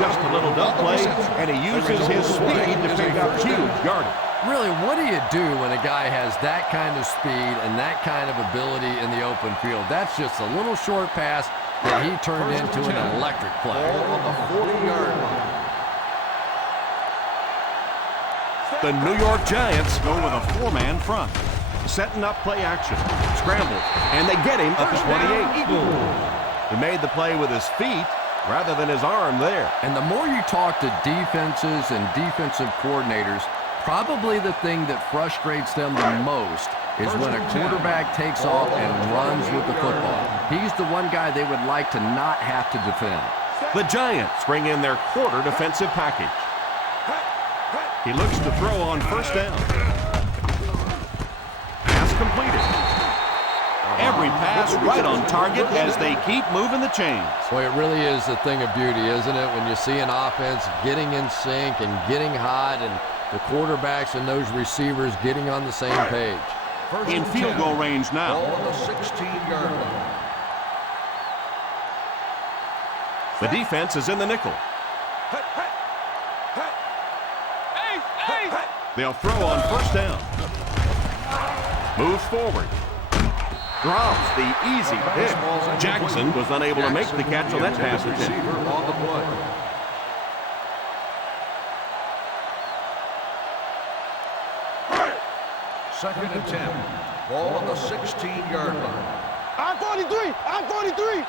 Just a little dump play, and he uses his speed to pick up huge yardage. Really, what do you do when a guy has that kind of speed and that kind of ability in the open field? That's just a little short pass that he turned into an electric play. Ball on the 40-yard line. The New York Giants go with a 4-man front. Setting up play action. Scrambles, and they get him at the 28. He made the play with his feet rather than his arm there. And the more you talk to defenses and defensive coordinators, probably the thing that frustrates them the most is when a quarterback takes off and runs with the football. He's the one guy they would like to not have to defend. The Giants bring in their quarter defensive package. He looks to throw on first down. Pass completed. Every pass right on target as they keep moving the chains. Boy, it really is a thing of beauty, isn't it? When you see an offense getting in sync and getting hot and the quarterbacks and those receivers getting on the same page. In field goal range now. Ball on the 16-yard line. The defense is in the nickel. They'll throw on first down. Moves forward. Drops the easy hit. Jackson was unable to make the catch on that pass attempt. Receiver on the play. Second and 10. Ball on the 16-yard line. I'm 43. I'm 43.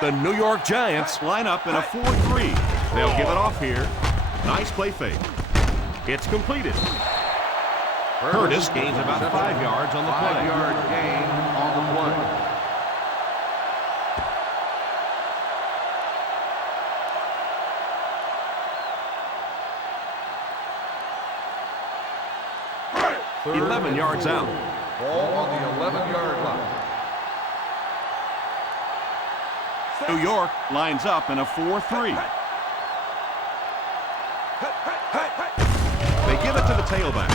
The New York Giants line up in a 4-3. They'll give it off here. Nice play fake. It's completed. Curtis gains about 5 yards on the play. 5-yard gain on the play. Third 11 yards out. Ball on the 11-yard line. New York lines up in a 4-3. They give it to the tailback.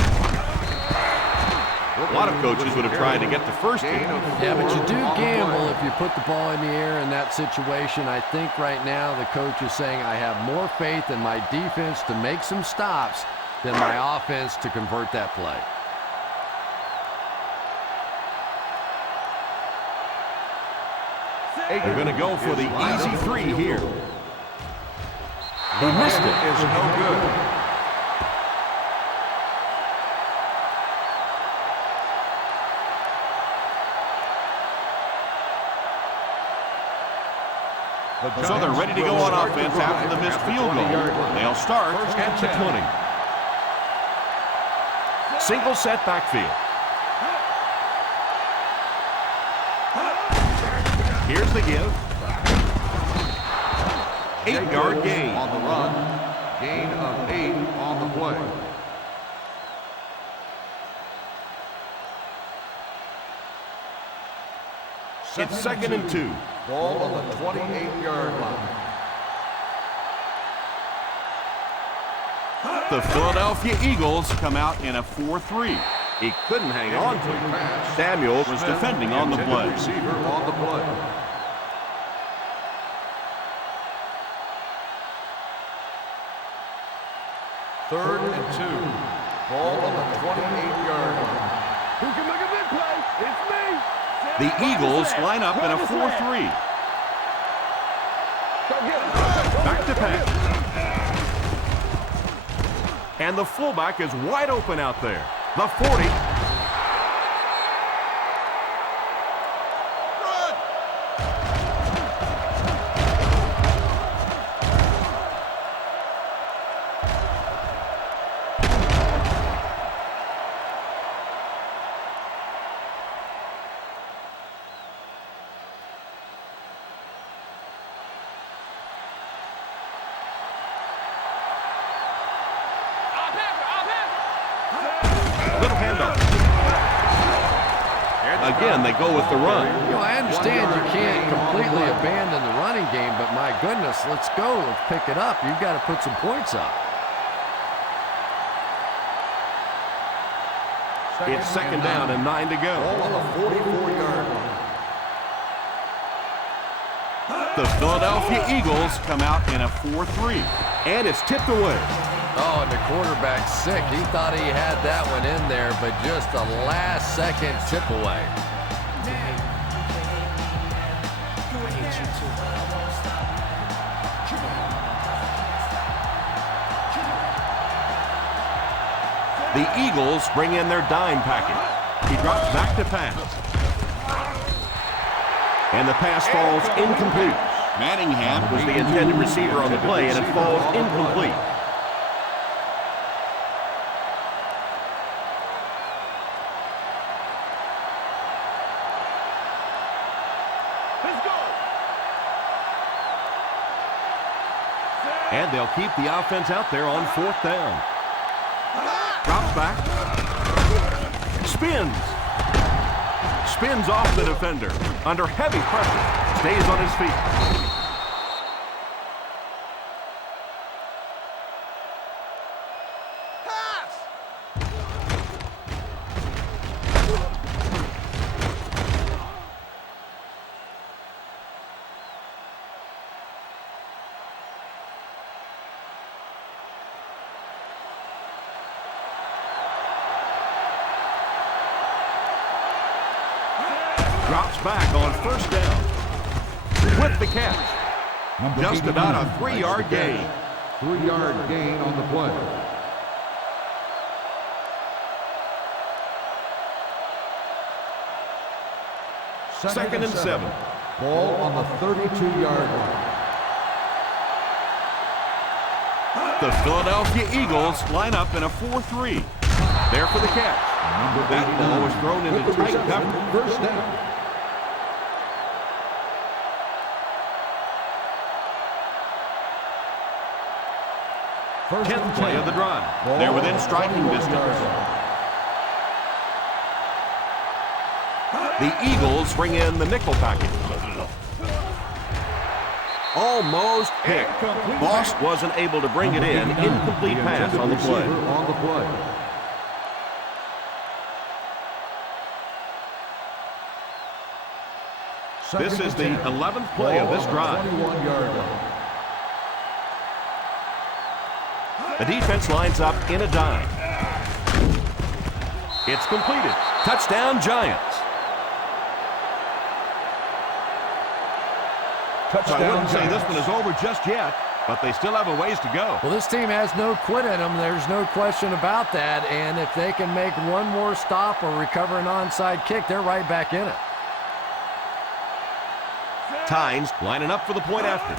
A lot of coaches would have tried to get the first one. Yeah, but you do gamble if you put the ball in the air in that situation. I think right now the coach is saying I have more faith in my defense to make some stops than my offense to convert that play. They're going to go for the easy three here. He missed it. Is no good. So they're ready to go on offense after the missed field goal. They'll start at the 20. Single set backfield. Here's the give. 8-yard gain. On the run. Gain of 8 on the play. It's 2nd and 2. Ball on the 28-yard line. The Philadelphia Eagles come out in a 4-3. He couldn't hang on to it. Samuel was defending on the play. Receiver on the play. Third and 2. Ball on the 28-yard line. Who can make a big play? It's me. The Eagles line up in a 4-3. Back to pass. And the fullback is wide open out there. The 40. Little handoff. Again, they go with the run. You know, I understand you can't completely abandon the running game, but my goodness, let's go. Let's pick it up. You've got to put some points up. It's 2nd down and 9 to go. Ball on the 44-yard line. The Philadelphia Eagles come out in a 4-3. And it's tipped away. Oh, and the quarterback's sick. He thought he had that one in there, but just a last-second tip away. The Eagles bring in their dime package. He drops back to pass. And the pass falls incomplete. Manningham was the intended receiver on the play, and it falls incomplete. And they'll keep the offense out there on 4th down. Drops back. Spins. Spins off the defender. Under heavy pressure. Stays on his feet. Drops back on 1st down. With the catch. Just about a 3-yard gain. 3-yard gain on the play. Second and 7. Ball on the 32-yard line. The Philadelphia Eagles line up in a 4-3. There for the catch. That ball was thrown into tight cover. 1st down. Tenth play of the drive. They're within striking distance. The Eagles bring in the nickel package. Almost hit. Boss wasn't able to bring it in. Incomplete pass on the play. This is the 11th play of this drive. 21-yard line. The defense lines up in a dime. It's completed. Touchdown, Giants. So I wouldn't say this one is over just yet, but they still have a ways to go. Well, this team has no quit in them. There's no question about that. And if they can make one more stop or recover an onside kick, they're right back in it. Tynes lining up for the point after.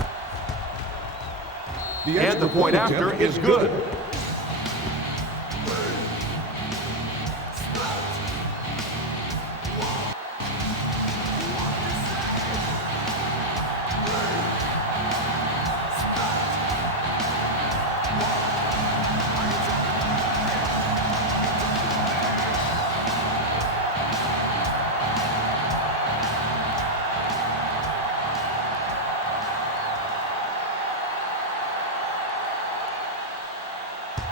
The And the point after is good.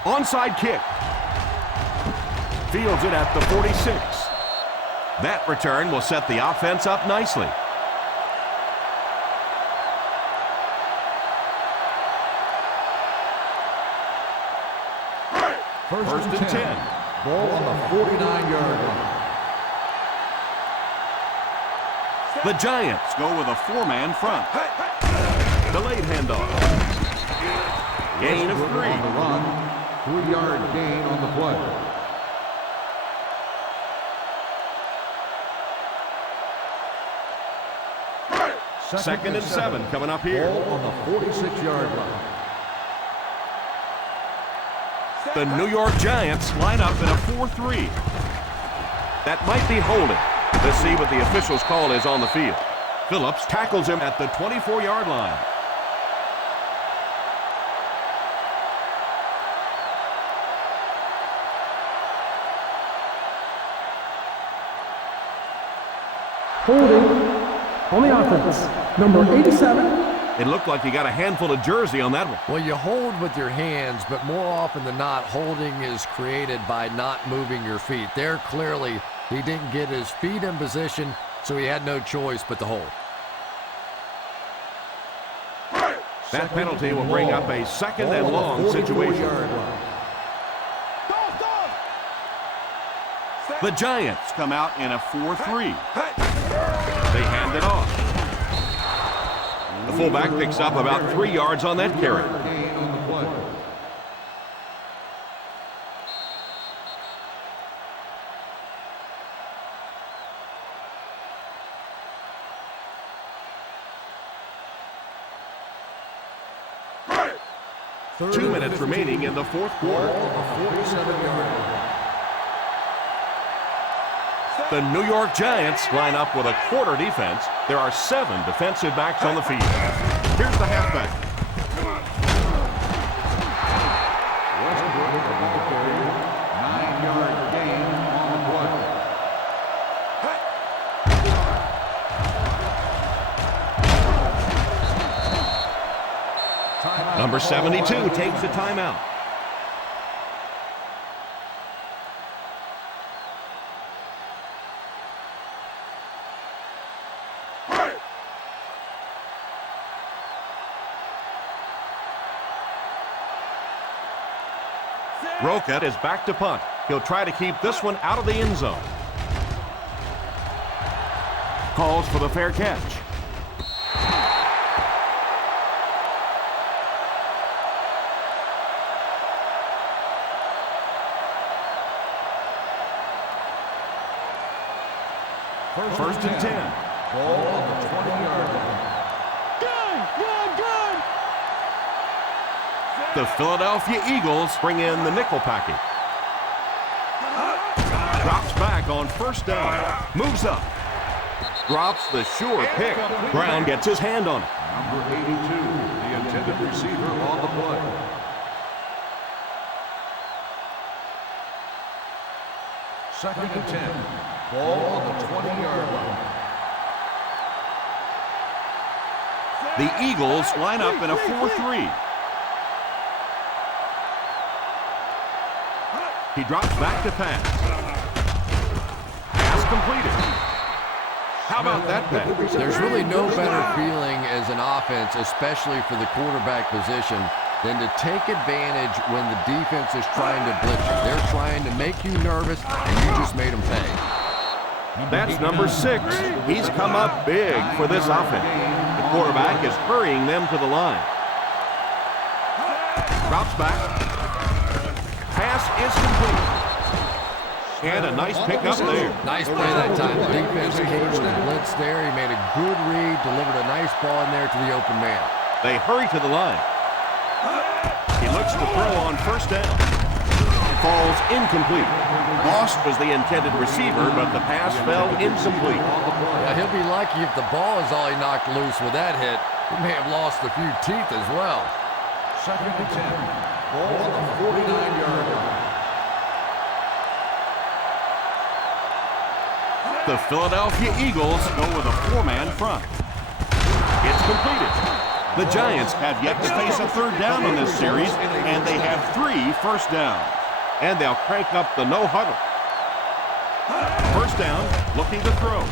Onside kick. Fields it at the 46. That return will set the offense up nicely. First and 10. Ball on the 49-yard line. The Giants go with a four-man front. Delayed handoff. Gain of 3. On the run. 3-yard gain on the play. Second and 7 coming up here. Ball on the 46-yard line. The New York Giants line up in a 4-3. That might be holding. Let's see what the official's call is on the field. Phillips tackles him at the 24-yard line. Holding on the offense. Number 87. It looked like he got a handful of jersey on that one. Well, you hold with your hands, but more often than not, holding is created by not moving your feet. There, clearly, he didn't get his feet in position, so he had no choice but to hold. That penalty will bring up a second and long situation. The Giants come out in a 4-3. They hand it off. The fullback picks up about 3 yards on that carry. Gain on the play. Third 2 and minutes 15. remaining in the fourth Ball quarter. on the 47-yard line. The New York Giants line up with a quarter defense. There are 7 defensive backs on the field. Here's the halfback. Westbrook with the carry. 9-yard gain on the play. Number 72 takes a timeout. Roca is back to punt. He'll try to keep this one out of the end zone. Calls for the fair catch. First and 10. Ball on the 20-yard line. The Philadelphia Eagles bring in the nickel package. Drops back on first down. Moves up. Drops the sure pick. Brown gets his hand on it. Number 82, the intended receiver on the play. Second and 10. Ball on the 20-yard line. The Eagles line up in a 4-3. He drops back to pass. Pass completed. How about that pass? There's really no better feeling as an offense, especially for the quarterback position, than to take advantage when the defense is trying to blitz you. They're trying to make you nervous, and you just made them pay. That's number 6. He's come up big for this offense. The quarterback is hurrying them to the line. Drops back. Pass is complete. And a nice pickup there. Nice play that time. The defense caged the blitz there. He made a good read, delivered a nice ball in there to the open man. They hurry to the line. He looks to throw on first down. Falls incomplete. Moss was the intended receiver, but the pass fell incomplete. Yeah, he'll be lucky if the ball is all he knocked loose with that hit. He may have lost a few teeth as well. 2nd and 10. Ball on the 49-yard line. The Philadelphia Eagles go with a 4-man front. It's completed. The Giants have yet to face a third down in this series, and they have 3 first downs. And they'll crank up the no-huddle. First down, looking to throw.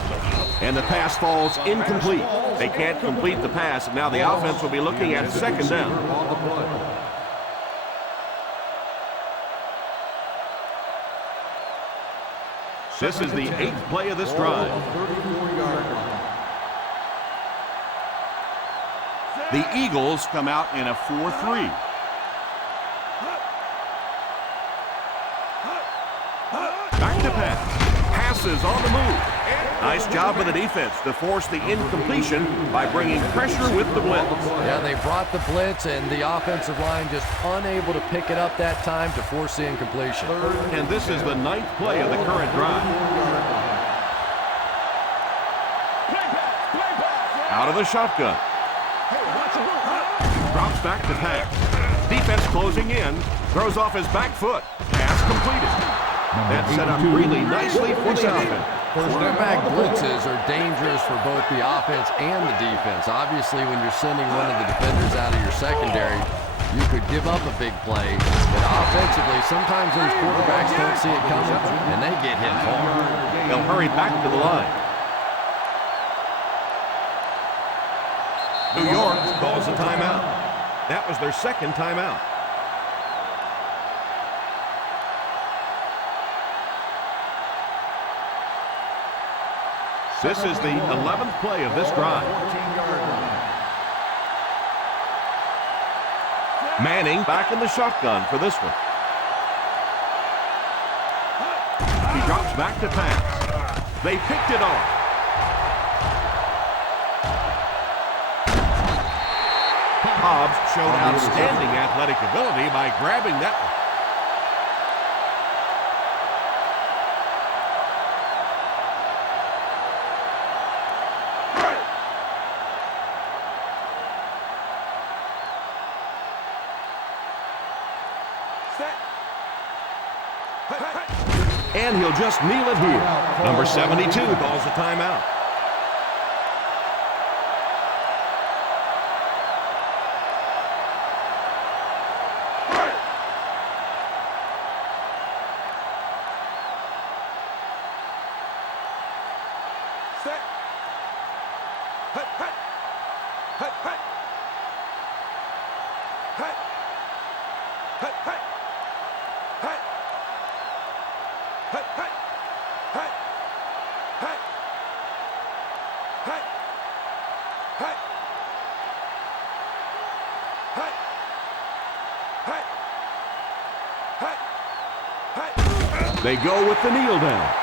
And the pass falls incomplete. They can't complete the pass, and now the offense will be looking at 2nd down. This is the 8th play of this drive. The Eagles come out in a 4-3. Back to pass. Passes on the move. Nice job by the defense to force the incompletion by bringing pressure with the blitz. Yeah, they brought the blitz, and the offensive line just unable to pick it up that time to force the incompletion. And this is the 9th play of the current drive. Out of the shotgun. Drops back to pass. Defense closing in. Throws off his back foot. Pass completed. That set up really nicely for the offense. Quarterback blitzes are dangerous for both the offense and the defense. Obviously, when you're sending one of the defenders out of your secondary, you could give up a big play. But offensively, sometimes those quarterbacks don't see it coming, and they get hit hard. They'll hurry back to the line. New York calls a timeout. That was their 2nd timeout. This is the 11th play of this drive. Manning back in the shotgun for this one. He drops back to pass. They picked it off. Hobbs showed outstanding athletic ability by grabbing that one. And he'll just kneel it here. Number 72 calls a timeout. They go with the kneel down.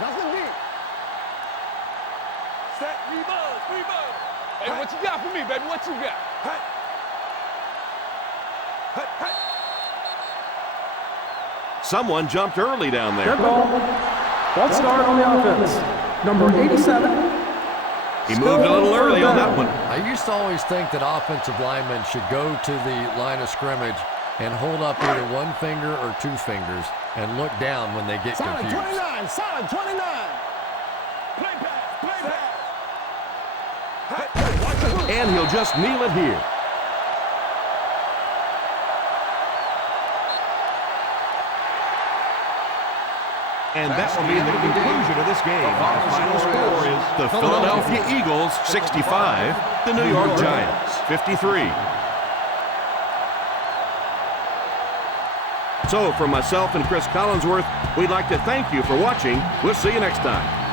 Nothing deep. Set. Rebuzz. Hey, what you got for me, baby? What you got? Someone jumped early down there. Dead ball. Ball start on the offense. Number 87. He moved a little early on that one. I used to always think that offensive linemen should go to the line of scrimmage and hold up either one finger or two fingers and look down when they get Solid confused. 29. Solid 29. Play pass. Play pass. and he'll just kneel it here. And that will be the conclusion of this game. Our final score is the Philadelphia Eagles 65, the New York Giants 53. So, from myself and Chris Collinsworth, we'd like to thank you for watching. We'll see you next time.